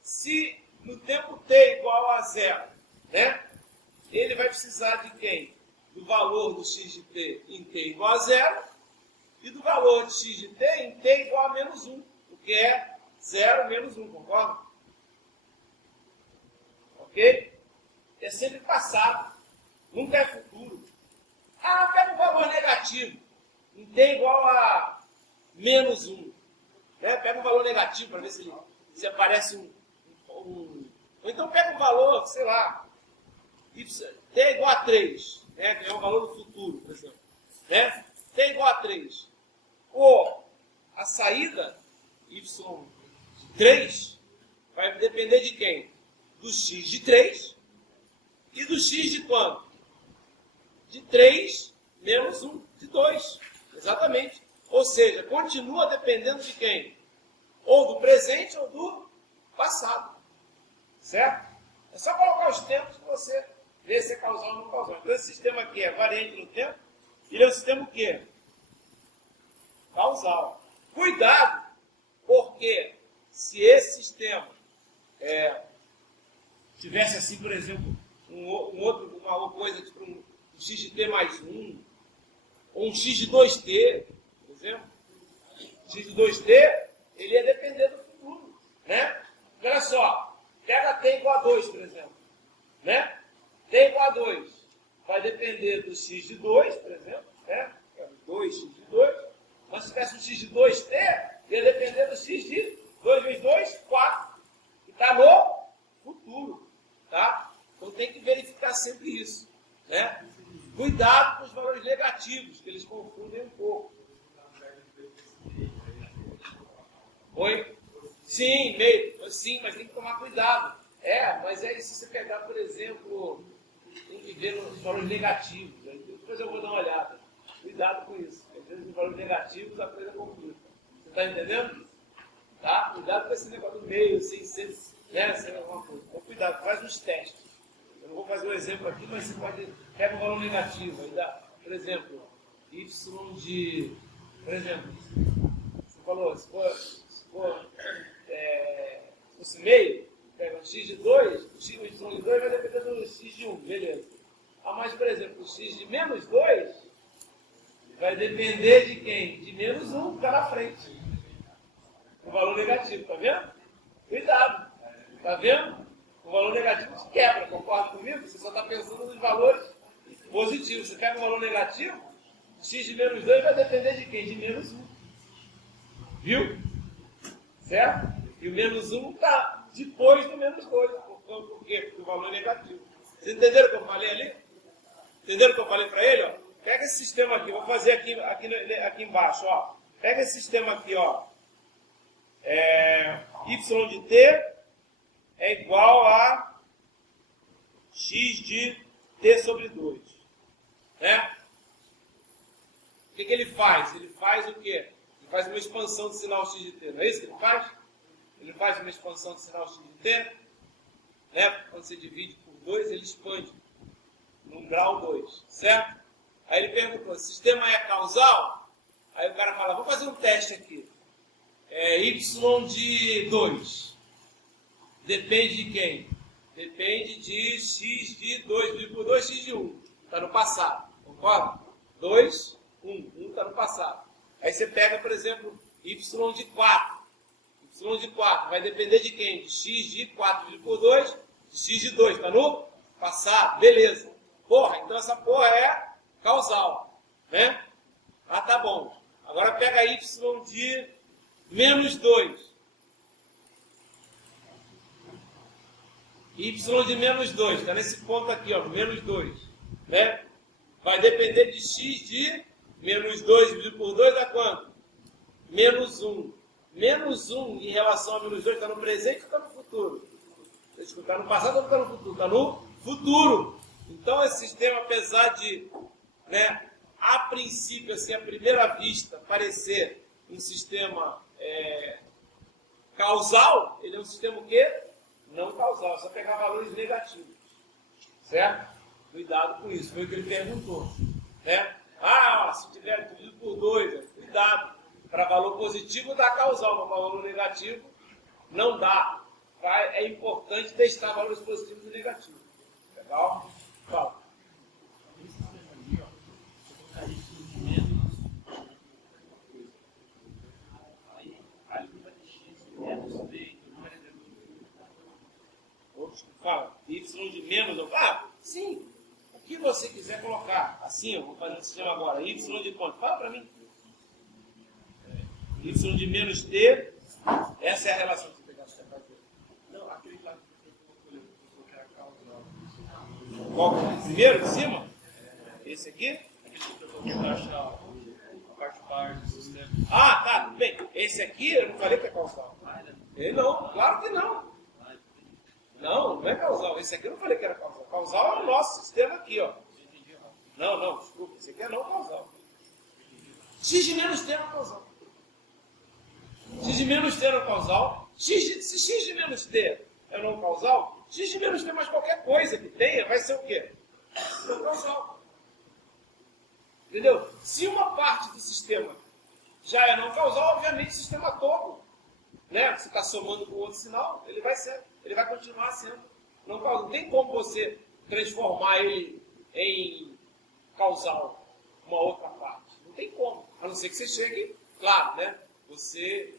Se no tempo t igual a zero, né? Ele vai precisar de quem? Do valor do x de t em t igual a zero e do valor de x de t em t igual a menos 1, o que é 0 menos 1, concorda? Ok? É sempre passado, nunca é futuro. Ah, pega um valor negativo em t igual a menos 1. Né? Pega um valor negativo para ver se aparece um. Ou então pega um valor, sei lá, t igual a 3, né? Que é o valor do futuro, por exemplo. Né? T igual a 3. Ou a saída, y de 3, vai depender de quem? Do x de 3 e do x de quanto? De 3 menos 1 de 2. Exatamente. Ou seja, continua dependendo de quem? Ou do presente ou do passado. Certo? É só colocar os tempos que você vê se é causal ou não causal. Então esse sistema aqui é variante no tempo. Ele é um sistema o quê? Causal. Cuidado, porque se esse sistema tivesse assim, por exemplo, uma coisa tipo um x de t mais 1, ou um x de 2t, por exemplo, x de 2t, ele ia depender do futuro, né? Olha só, pega t igual a 2, por exemplo, né? T igual a 2 vai depender do x de 2, por exemplo, né? 2x de 2, mas se tivesse um x de 2t, ia depender do x de 2 vezes 2, 4, que está no futuro, tá? Então tem que verificar sempre isso, né? Cuidado com os valores negativos, que eles confundem um pouco. Oi? Sim, meio. Sim, mas tem que tomar cuidado. Mas aí se você pegar, por exemplo, tem que ver os valores negativos. Depois eu vou dar uma olhada. Cuidado com isso. Às vezes os valores negativos a coisa complica. Você está entendendo? Tá? Cuidado com esse negócio do meio, sem ser, né, sem alguma coisa. Então cuidado, faz uns testes. Eu não vou fazer um exemplo aqui, mas você pode... Pega um valor negativo. Aí dá, por exemplo, y de... Por exemplo, você falou, se fosse meio, pega o x de 2, o x de 2 vai depender do x de 1, beleza. Mas, por exemplo, o x de menos 2 vai depender de quem? De menos 1, que está na frente. O valor negativo, tá vendo? Cuidado, tá vendo? O valor negativo te quebra, concorda comigo? Você só está pensando nos valores positivos. Você pega um valor negativo, x de menos 2 vai depender de quem? De menos 1. Viu? Certo? E o menos 1 está depois do menos 2. Por quê? Porque o valor é negativo. Vocês entenderam o que eu falei ali? Entenderam o que eu falei para ele? Ó? Pega esse sistema aqui, vou fazer aqui embaixo. Ó. Pega esse sistema aqui, ó. Y de t é igual a x de t sobre 2. Né? O que ele faz? Ele faz o quê? Ele faz uma expansão de sinal x de t. Não é isso que ele faz? Ele faz uma expansão de sinal x de t. Né? Quando você divide por 2, ele expande num grau 2. Certo? Aí ele perguntou, o sistema é causal? Aí o cara fala, vamos fazer um teste aqui. y de 2. Depende de quem? Depende de x de 2, dividido por 2, x de 1. Está no passado, concorda? 2, 1. 1 está no passado. Aí você pega, por exemplo, y de 4. Y de 4 vai depender de quem? De x de 4 dividido por 2, de x de 2. Está no passado, beleza. Porra, então essa porra é causal, né? Ah, tá bom. Agora pega y de menos 2. Y de menos 2, está nesse ponto aqui, ó, menos 2. Né? Vai depender de x de menos 2 dividido por 2 dá quanto? Menos 1. Menos 1 em relação a menos 2 está no presente ou está no futuro? Está no passado ou está no futuro? Está no futuro. Então esse sistema, apesar de, né, a princípio, assim, à primeira vista, parecer um sistema causal, ele é um sistema o quê? Não causal, é só pegar valores negativos. Certo? Cuidado com isso, foi o que ele perguntou. Né? Se tiver dividido por 2, cuidado. Para valor positivo dá causal, mas para valor negativo não dá. É importante testar valores positivos e negativos. Legal? Fala. Fala, y de menos, sim, o que você quiser colocar, assim, eu vou fazer o sistema agora, y de quanto? Fala para mim. Y de menos t, essa é a relação que você pegar para fazer. Não, aquele lá que você colocou que era causal. Qual? Primeiro, de cima? Esse aqui? Aquele que você colocou que acha a parte do sistema. Tá, tudo bem. Esse aqui, eu não falei que é causal. Ele não, claro que não. Não é causal. Esse aqui eu não falei que era causal. Causal é o nosso sistema aqui, ó. Não, desculpa. Esse aqui é não causal. X de menos t é não causal. X de menos t é não causal. Se x de menos t é não causal, x de menos t mais qualquer coisa que tenha vai ser o quê? Não causal. Entendeu? Se uma parte do sistema já é não causal, obviamente o sistema todo, né? Você está somando com outro sinal, ele vai continuar sendo não causal. Não tem como você transformar ele em causal, uma outra parte. Não tem como. A não ser que você chegue, claro, né? Você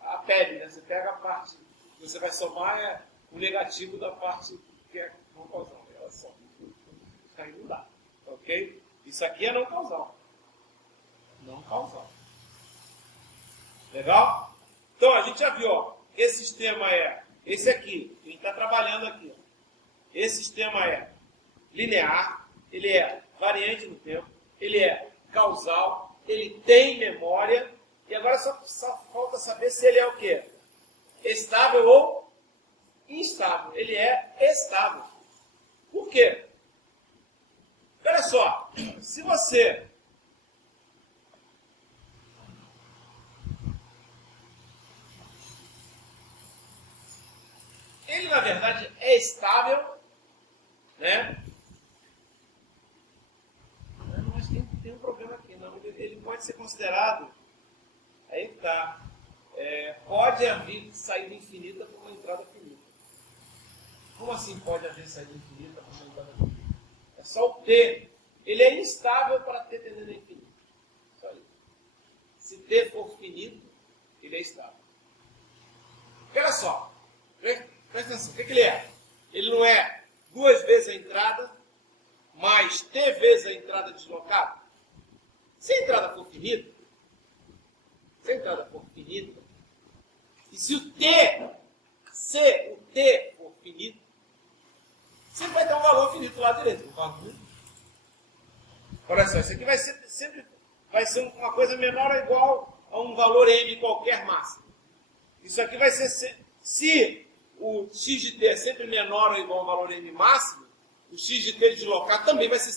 apele, né? Você pega a parte que você vai somar o negativo da parte que é não causal. Ela soma. Aí não dá. Ok? Isso aqui é não causal. Não causal. Legal? Então, a gente já viu, ó, esse sistema é esse aqui, a gente está trabalhando aqui. Ó. Esse sistema é linear, ele é variante no tempo, ele é causal, ele tem memória, e agora só falta saber se ele é o quê? Estável ou instável. Ele é estável. Por quê? Olha só, se você ele, na verdade, é estável, né? Mas tem um problema aqui, não. Ele pode ser considerado, aí tá, pode haver saída infinita por uma entrada finita. Como assim pode haver saída infinita por uma entrada finita? É só o T. Ele é instável para T tendendo a infinito. Só isso. Se T for finito, ele é estável. Olha só. Presta atenção. O que ele é? Ele não é 2 vezes a entrada mais T vezes a entrada deslocada? Se a entrada for finita, e se o T for finito, sempre vai ter um valor finito lá direito. Olha só, isso aqui vai ser sempre uma coisa menor ou igual a um valor m qualquer máximo. Isso aqui vai ser, se o x de t é sempre menor ou igual a um valor m máximo, o x de t deslocado também vai ser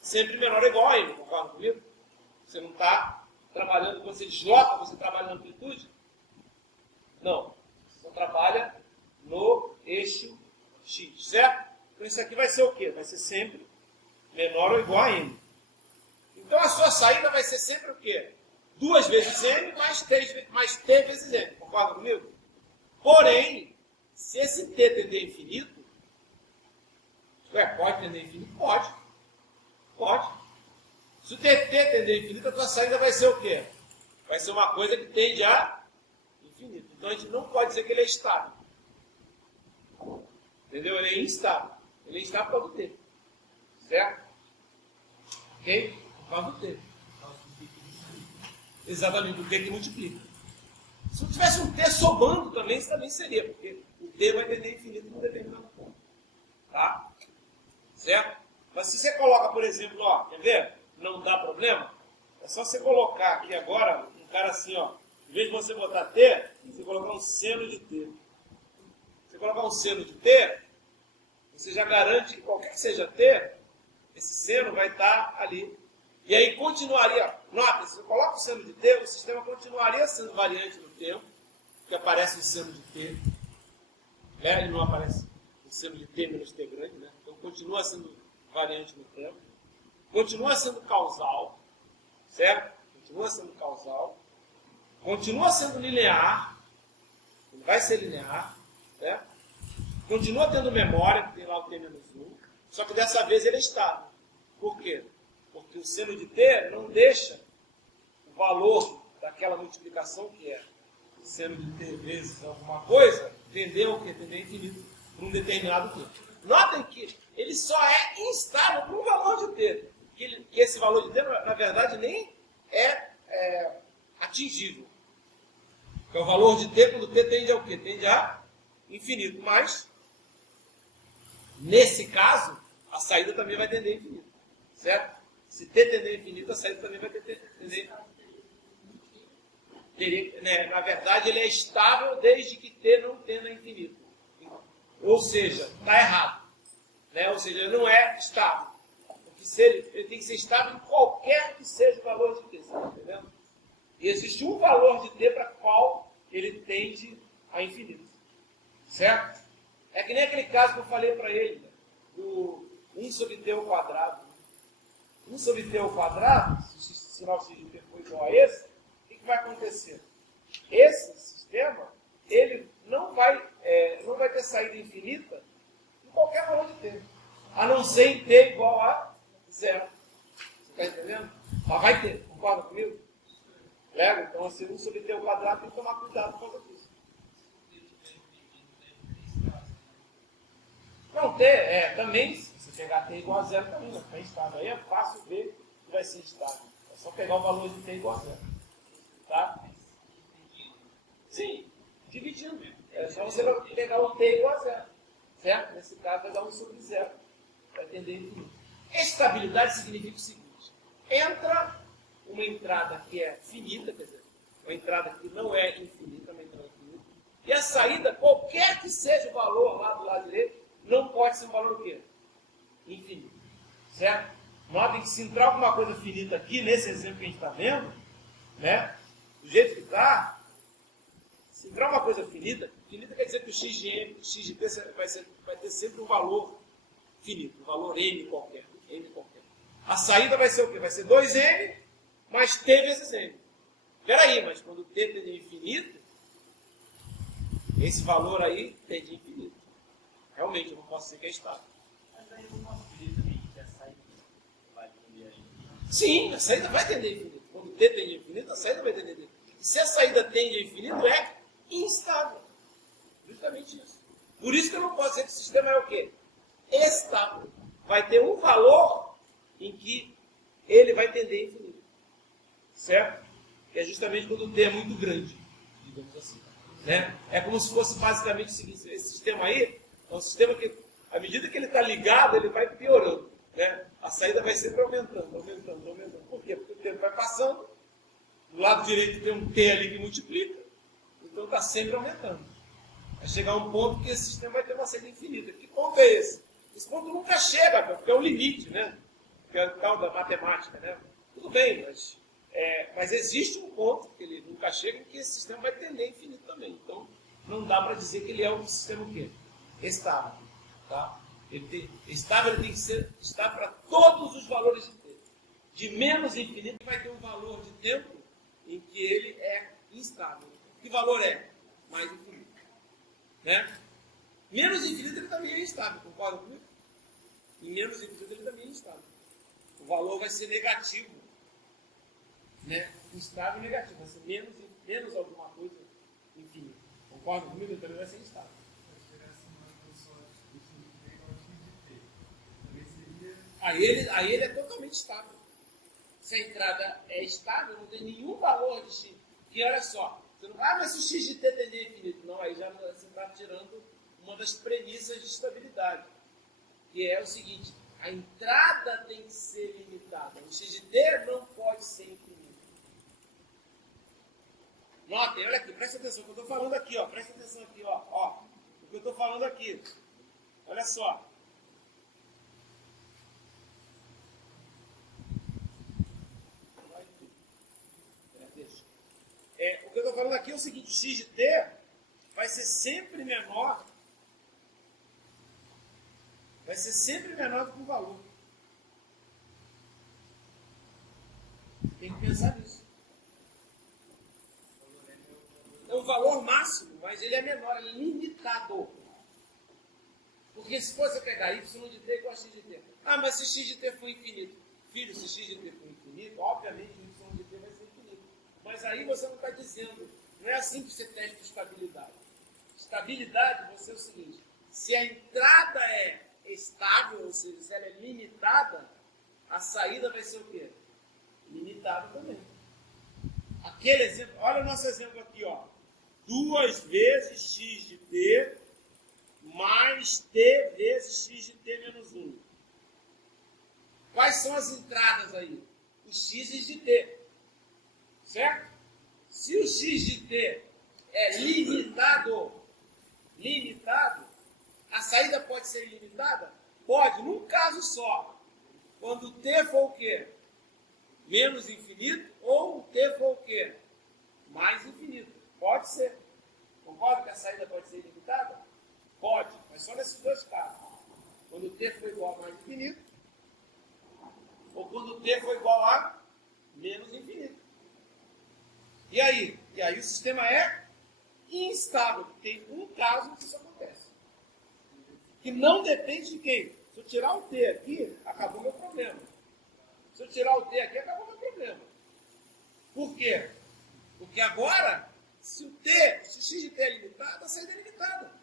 sempre menor ou igual a m, concorda comigo? Você não está trabalhando, quando você desloca, você trabalha na amplitude? Não. Você só trabalha no eixo x, certo? Então isso aqui vai ser o quê? Vai ser sempre menor ou igual a m. Então a sua saída vai ser sempre o quê? 2 vezes n mais t vezes n. Concorda comigo? Porém, se esse t tender a infinito, pode tender a infinito? Pode. Pode. Se o tt tender a infinito, a tua saída vai ser o quê? Vai ser uma coisa que tende a infinito. Então a gente não pode dizer que ele é estável. Entendeu? Ele é instável. Ele é instável por causa do t. Certo? Ok? Por causa do t. Exatamente, o t que multiplica. Se não tivesse um t somando também, isso também seria, porque o t vai tender a infinito num determinado ponto. Tá? Certo? Mas se você coloca, por exemplo, ó, quer ver? Não dá problema? É só você colocar aqui agora, um cara assim, ó. Em vez de você botar t, você colocar um seno de t. Você colocar um seno de t, você já garante que qualquer que seja t, esse seno vai estar ali. E aí continuaria, nota, se você coloca o seno de t, o sistema continuaria sendo variante no tempo, porque aparece o seno de t, né? E não aparece o seno de t menos t grande, né? Então continua sendo variante no tempo, continua sendo causal, certo? Continua sendo causal, continua sendo linear, ele vai ser linear, certo? Continua tendo memória, que tem lá o t menos 1, só que dessa vez ele é estável. Por quê? Porque o seno de t não deixa o valor daquela multiplicação que é seno de t vezes alguma coisa, tender ao quê? Tender a infinito por um determinado tempo. Notem que ele só é instável por um valor de t. Que esse valor de t, na verdade, nem é atingível. Que é o valor de t quando t tende ao quê? Tende a infinito. Mas, nesse caso, a saída também vai tender a infinito. Certo? Se t tender a infinito, a saída também vai tender a infinito. Na verdade, ele é estável desde que t não tenda a infinito. Ou seja, está errado. Né? Ou seja, ele não é estável. Porque ele tem que ser estável em qualquer que seja o valor de t. Você está entendendo? E existe um valor de t para qual ele tende a infinito. Certo? É que nem aquele caso que eu falei para ele, né? Do 1 sobre t ao quadrado. 1 sobre t ao quadrado, se o sinal x de t for igual a esse, o que vai acontecer? Esse sistema, ele não vai ter saída infinita em qualquer valor de t, a não ser em t igual a 0. Você está entendendo? Mas vai ter, concorda comigo? Lembra? Então, assim, 1 sobre t ao quadrado tem que tomar cuidado por causa disso. Não, t também, se você pegar t igual a 0 também, vai ficar instável. Aí é fácil ver que vai ser instável. É só pegar o valor de t igual a 0. Tá? Sim, dividindo. É só você pegar o t igual a 0. Certo? Nesse caso vai dar 1 sobre 0. Vai tender a infinito. Estabilidade significa o seguinte. Entra uma entrada que é finita, quer dizer, uma entrada que não é infinita, uma entrada finita. E a saída, qualquer que seja o valor lá do lado direito, não pode ser um valor o quê? Infinito. Certo? Notem que se entrar alguma coisa finita aqui, nesse exemplo que a gente está vendo, né? Do jeito que está, se entrar uma coisa finita quer dizer que o x de t vai ter sempre um valor finito, um valor n qualquer. A saída vai ser o quê? Vai ser 2n mais t vezes n. Espera aí, mas quando t tende a infinito, esse valor aí tende a infinito. Realmente, eu não posso dizer que é estável. Mas aí eu não posso dizer também que a saída vai tender a infinito. Sim, a saída vai tender a infinito. Quando t tende a infinito, a saída vai tender a infinito. Se a saída tende a infinito, é instável. Justamente isso. Por isso que eu não posso dizer que o sistema é o quê? Estável. Vai ter um valor em que ele vai tender a infinito. Certo? Que é justamente quando o t é muito grande, digamos assim. Né? É como se fosse basicamente o seguinte: esse sistema aí é um sistema que, à medida que ele está ligado, ele vai piorando. Né? A saída vai sempre aumentando. Por quê? Porque o tempo vai passando, do lado direito tem um t ali que multiplica, então está sempre aumentando. Vai chegar a um ponto que esse sistema vai ter uma saída infinita. Que ponto é esse? Esse ponto nunca chega, porque é o limite, né? Que é o tal da matemática. Né? Tudo bem, mas existe um ponto que ele nunca chega em que esse sistema vai tender a infinito também. Então, não dá para dizer que ele é um sistema o quê? Estável. Tá? Estável ele tem que ser estável para todos os valores de t. De menos infinito vai ter um valor de tempo em que ele é instável. Que valor é? Mais infinito. Né? Menos infinito ele também é instável, concorda comigo? E menos infinito ele também é instável. O valor vai ser negativo. Né? Instável e negativo. Vai ser menos alguma coisa infinita. Concorda comigo? Ele também vai ser instável. Aí ele é totalmente estável. Se a entrada é estável, não tem nenhum valor de x. Que olha só, você não, mas se o x de t tender a infinito. Não, aí já você está tirando uma das premissas de estabilidade. Que é o seguinte, a entrada tem que ser limitada. O x de t não pode ser infinito. Notem, olha aqui, presta atenção no que eu estou falando aqui, ó. Presta atenção aqui, ó. O que eu estou falando aqui. Olha só. O que eu estou falando aqui é o seguinte, o x de t vai ser sempre menor. Vai ser sempre menor do que o valor. Tem que pensar nisso. É um valor máximo, mas ele é menor, ele é limitado. Porque se você pegar y de t igual a x de t. Ah, mas se x de t for infinito. Filho, se x de t for infinito, obviamente o y de t vai ser infinito. Mas aí você não está dizendo, não é assim que você testa estabilidade. Estabilidade, você é o seguinte, se a entrada é estável, ou seja, se ela é limitada, a saída vai ser o quê? Limitada também. Aquele exemplo, olha o nosso exemplo aqui, ó. 2 vezes x de t mais t vezes x de t menos 1. Quais são as entradas aí? Os x de t. Certo? Se o x de t é limitado, a saída pode ser ilimitada? Pode, num caso só. Quando t for o quê? Menos infinito, ou t for o quê? Mais infinito. Pode ser. Concorda que a saída pode ser ilimitada? Pode, mas só nesses dois casos. Quando t for igual a mais infinito, ou quando t for igual a menos infinito. E aí? E aí o sistema é instável. Tem um caso que isso acontece. Que não depende de quem? Se eu tirar o t aqui, acabou meu problema. Se eu tirar o t aqui, acabou meu problema. Por quê? Porque agora, se o x de t é limitado, a saída é limitada.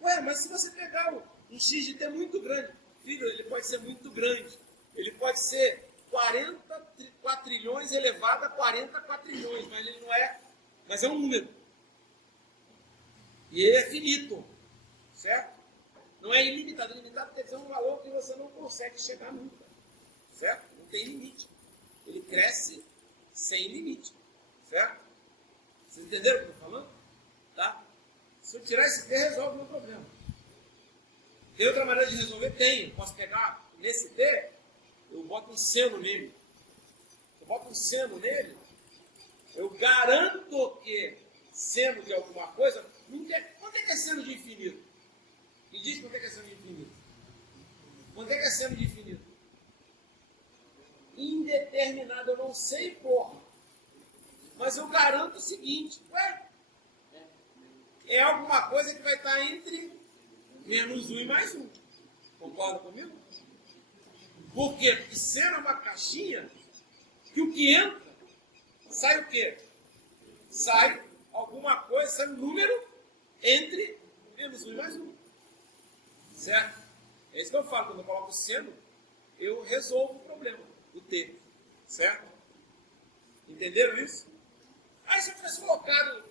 Ué, mas se você pegar um x de t muito grande, filho, ele pode ser muito grande. Ele pode ser 40 quatrilhões elevado a 40 quatrilhões, mas ele não é, mas é um número. E ele é finito, certo? Não é ilimitado. Ilimitado quer dizer um valor que você não consegue chegar nunca, certo? Não tem limite. Ele cresce sem limite, certo? Vocês entenderam o que eu estou falando? Tá? Se eu tirar esse t, resolve o meu problema. Tem outra maneira de resolver? Tem. Posso pegar nesse t, eu boto um seno nele. Se eu boto um seno nele, eu garanto que seno de alguma coisa, quanto é que é seno de infinito? Me diz quanto é que é seno de infinito. Quanto é que é seno de infinito? Indeterminado, eu não sei, porra. Mas eu garanto o seguinte, é alguma coisa que vai estar entre menos 1 e mais 1. Concorda comigo? Por quê? Porque seno é uma caixinha que o que entra, sai o quê? Sai alguma coisa, sai um número entre menos 1 e mais 1. Certo? É isso que eu falo, quando eu coloco seno, eu resolvo o problema, o t. Certo? Entenderam isso? Aí se eu tivesse colocado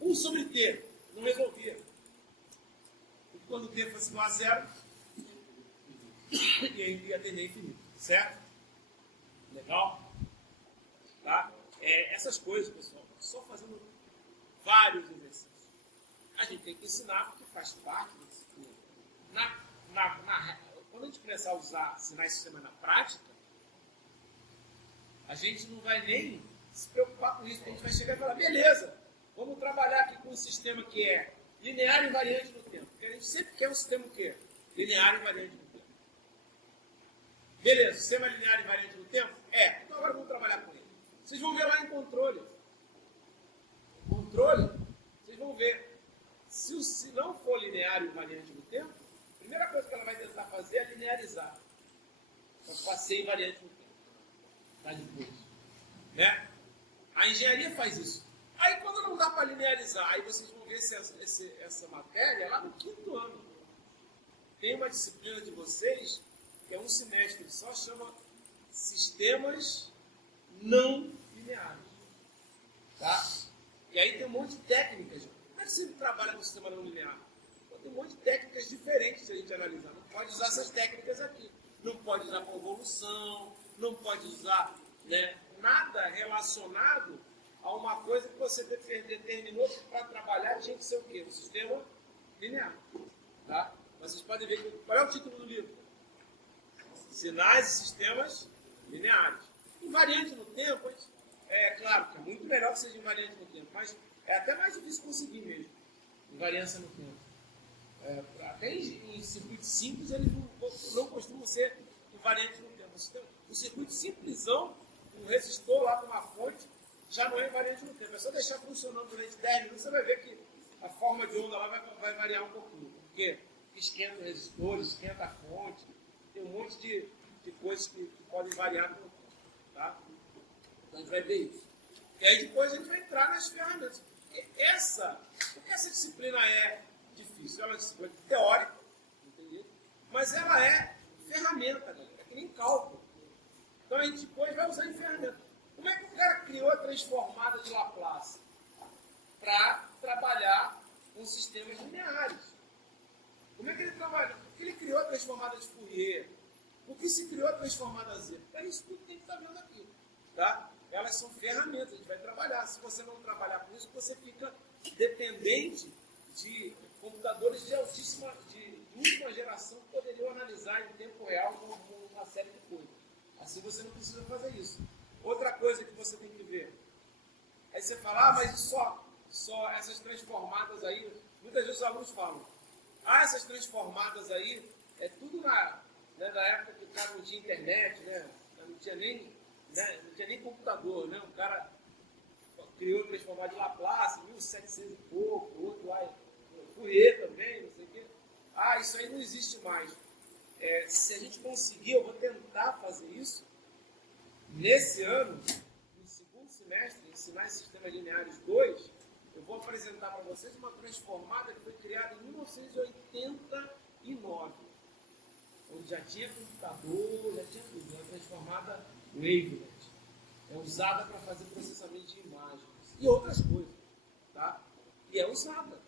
1 sobre t, não resolvia. E quando t fosse igual a 0, e aí ia tender infinito. Certo? Legal? Tá? Essas coisas, pessoal, só fazendo vários exercícios. A gente tem que ensinar porque faz parte desse curso. Quando a gente começar a usar sinais de sistema na prática, a gente não vai nem se preocupar com isso. A gente vai chegar e falar, beleza, vamos trabalhar aqui com um sistema que é linear e invariante no tempo. Porque a gente sempre quer um sistema o quê? Linear e invariante no tempo. Beleza, sistema linear e invariante no tempo? Então agora vamos trabalhar com ele. Vocês vão ver lá em controle. Controle, vocês vão ver. Se não for linear e invariante no tempo, a primeira coisa que ela vai tentar fazer é linearizar. Então, passei invariante no tempo. Tá depois. Né? A engenharia faz isso. Aí quando não dá para linearizar, aí vocês vão ver essa matéria lá no 5º ano. Tem uma disciplina de vocês, que é um semestre só, chama Sistemas Não Lineares. Tá? E aí tem um monte de técnicas. Como é que você trabalha com sistema não linear? Tem um monte de técnicas diferentes se a gente analisar. Não pode usar essas técnicas aqui. Não pode usar convolução, não pode usar, né, nada relacionado a uma coisa que você determinou que para trabalhar tinha que ser o quê? Um sistema linear. Tá? Vocês podem ver qual é o título do livro? Sinais e sistemas lineares. Invariante no tempo, é claro que é muito melhor que seja invariante no tempo, mas é até mais difícil conseguir mesmo invariância no tempo. Até em circuitos simples eles não costumam ser invariantes no tempo. Um circuito simplesão, um resistor lá com uma fonte, já não é invariante no tempo. É só deixar funcionando durante 10 minutos, você vai ver que a forma de onda lá vai variar um pouquinho. Porque esquenta o resistor, esquenta a fonte, tem um monte de coisas que podem variar no tempo. Tá? Então a gente vai ver isso. E aí depois a gente vai entrar nas ferramentas. Porque essa disciplina é difícil, ela é uma disciplina teórica, entendeu? Mas ela é ferramenta, galera, é que nem cálculo. Então a gente depois vai usar em ferramenta. Como é que o cara criou a transformada de Laplace? Para trabalhar com sistemas lineares. Como é que ele trabalhou? Por que ele criou a transformada de Fourier? Por que se criou a transformada Z? É isso tudo que tem que estar vendo aqui. Tá? Elas são ferramentas, a gente vai trabalhar. Se você não trabalhar com isso, você fica dependente de computadores de última geração que poderiam analisar em tempo real uma série de coisas. Assim você não precisa fazer isso. Outra coisa que você tem que ver. Aí você fala, mas só essas transformadas aí, muitas vezes os alunos falam, essas transformadas aí, é tudo na época que o cara não tinha internet, né? Não tinha nem computador, né? Um cara criou a transformada de Laplace, 1700 e pouco, o outro lá, Fourier também, não sei o quê. Isso aí não existe mais. Se a gente conseguir, eu vou tentar fazer isso. Nesse ano, no 2º semestre, ensinar sistemas lineares 2, eu vou apresentar para vocês uma transformada que foi criada em 1989. Onde já tinha computador, já tinha tudo. Uma transformada wavelet. É usada para fazer processamento de imagens. E outras coisas. Tá? E é usada.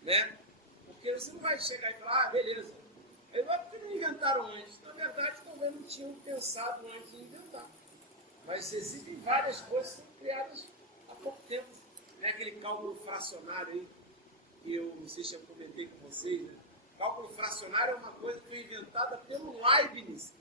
Né? Porque você não vai chegar e falar, beleza. Por que não inventaram antes? Na verdade, talvez não tinham pensado antes de inventar. Mas existem várias coisas que foram criadas há pouco tempo. Né? Aquele cálculo fracionário aí, que eu não sei se eu comentei com vocês, né? Cálculo fracionário é uma coisa que foi inventada pelo Leibniz.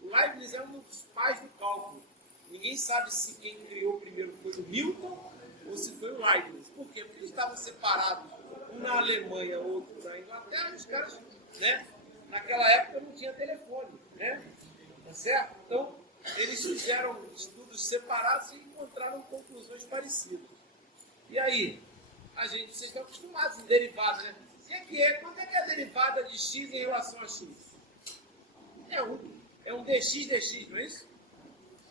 O Leibniz é um dos pais do cálculo. Ninguém sabe se quem criou primeiro foi o Newton ou se foi o Leibniz. Por quê? Porque eles estavam separados, um na Alemanha, outro na Inglaterra, e os caras, né? Naquela época não tinha telefone, né? Tá certo? Então, eles fizeram estudos separados e encontraram conclusões parecidas. E aí, vocês estão acostumados em derivadas, né? Quanto é que é a derivada de x em relação a x? É um dx, não é isso?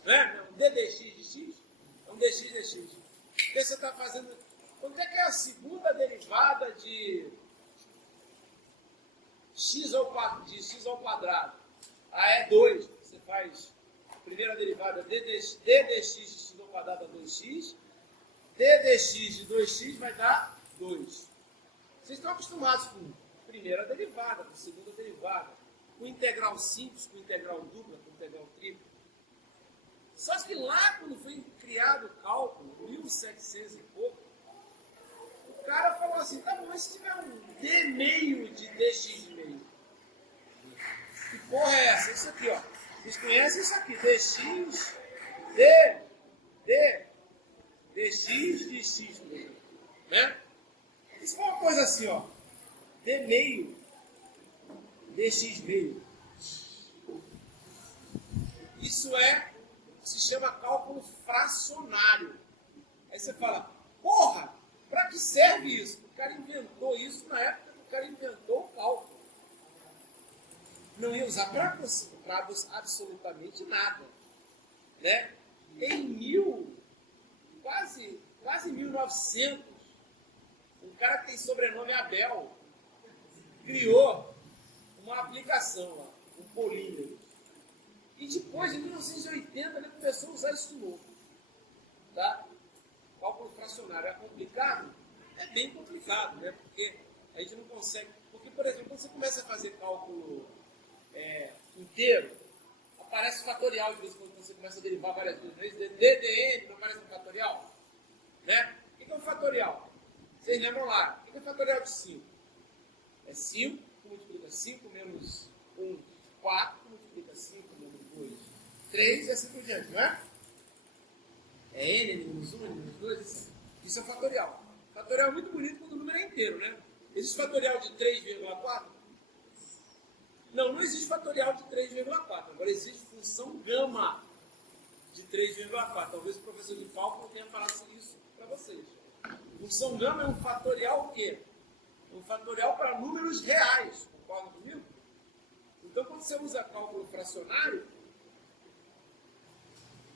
Não é? Um ddx de x? É um dx dx. O que você está fazendo? Quanto é que é a segunda derivada de x ao quadrado? É 2. Você faz a primeira derivada ddx de x ao quadrado a 2x. ddx de 2x vai dar 2. Vocês estão acostumados com primeira derivada, com segunda derivada, com integral simples, com integral dupla, com integral tripla. Só que lá, quando foi criado o cálculo, 1700 e pouco, o cara falou assim, tá bom, mas se tiver um d meio de dx meio, que porra é essa? Isso aqui, ó. Vocês conhecem isso aqui, dx, dx de x meio, né? Isso foi uma coisa assim, ó. D meio, dx meio. Isso é se chama cálculo fracionário. Aí você fala, porra, para que serve isso? O cara inventou isso na época que o cara inventou o cálculo. Não ia usar para absolutamente nada. Né? Em quase 1900, um cara que tem sobrenome Abel criou uma aplicação lá, um polímero. E depois, em 1980, ele começou a usar isso de novo. Tá? Cálculo fracionário é complicado? É bem complicado, né? Porque a gente não consegue... Porque, por exemplo, quando você começa a fazer cálculo inteiro, aparece fatorial de vez em quando você começa a derivar várias vezes. DDN não aparece no fatorial? Né? O que é um fatorial? Vocês lembram lá? O que é fatorial de 5? É 5, multiplica 5 menos 1, 4, multiplica 5 menos 2, 3 e assim por diante, não é? É n menos 1, n menos 2, isso é fatorial. Fatorial é muito bonito quando o número é inteiro, né? Existe fatorial de 3,4? Não existe fatorial de 3,4. Agora existe função gama de 3,4. Talvez o professor de cálculo tenha falado isso para vocês. Função gama é um fatorial o quê? Um fatorial para números reais. Concordam comigo? Então, quando você usa cálculo fracionário,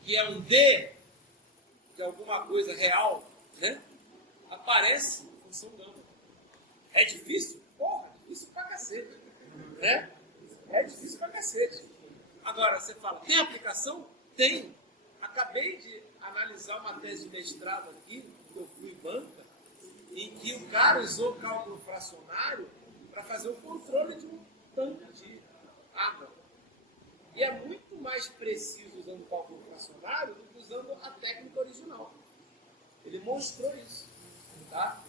que é um D, que é alguma coisa real, né? Aparece função gama. É difícil? Porra, difícil pra cacete. Né? É difícil pra cacete. Agora, você fala, tem aplicação? Tem. Acabei de analisar uma tese de mestrado aqui, que eu fui em banca, em que o cara usou cálculo fracionário para fazer o controle de um tanque de água. E é muito mais preciso usando o cálculo fracionário do que usando a técnica original. Ele mostrou isso. Tá?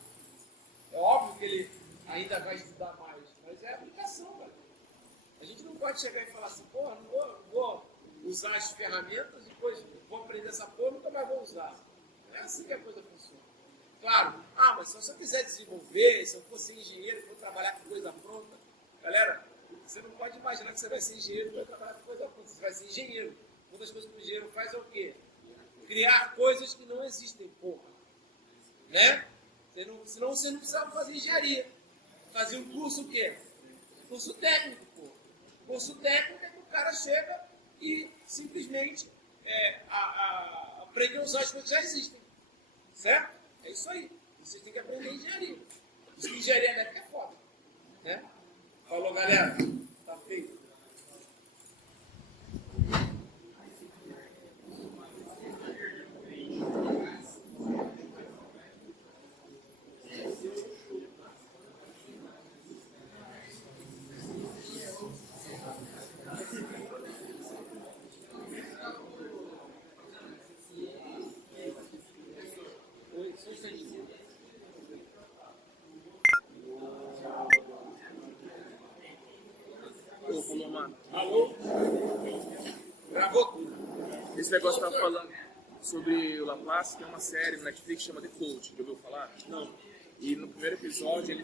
É óbvio que ele ainda vai estudar mais, mas é aplicação, velho. A gente não pode chegar e falar assim, porra, não vou usar as ferramentas, depois vou aprender essa porra, nunca mais vou usar. Não é assim que a coisa funciona. Claro, mas se eu quiser desenvolver, se eu for ser engenheiro, for trabalhar com coisa pronta, galera, você não pode imaginar que você vai ser engenheiro e vai trabalhar com coisa pronta, você vai ser engenheiro. Uma das coisas que o engenheiro faz é o quê? Criar coisas que não existem, porra. Né? Senão você não precisava fazer engenharia. Fazer um curso o quê? Curso técnico, porra. Curso técnico é que o cara chega e simplesmente aprende a usar as coisas que já existem. Certo? É isso aí. Vocês têm que aprender engenharia. Por isso que engenharia elétrica é foda. Né? Falou, galera. Tá feito. Alô? Gravou tudo. Esse negócio que eu tava falando sobre o Laplace, tem uma série no Netflix que chama The Code, já ouviu falar? Não. E no primeiro episódio ele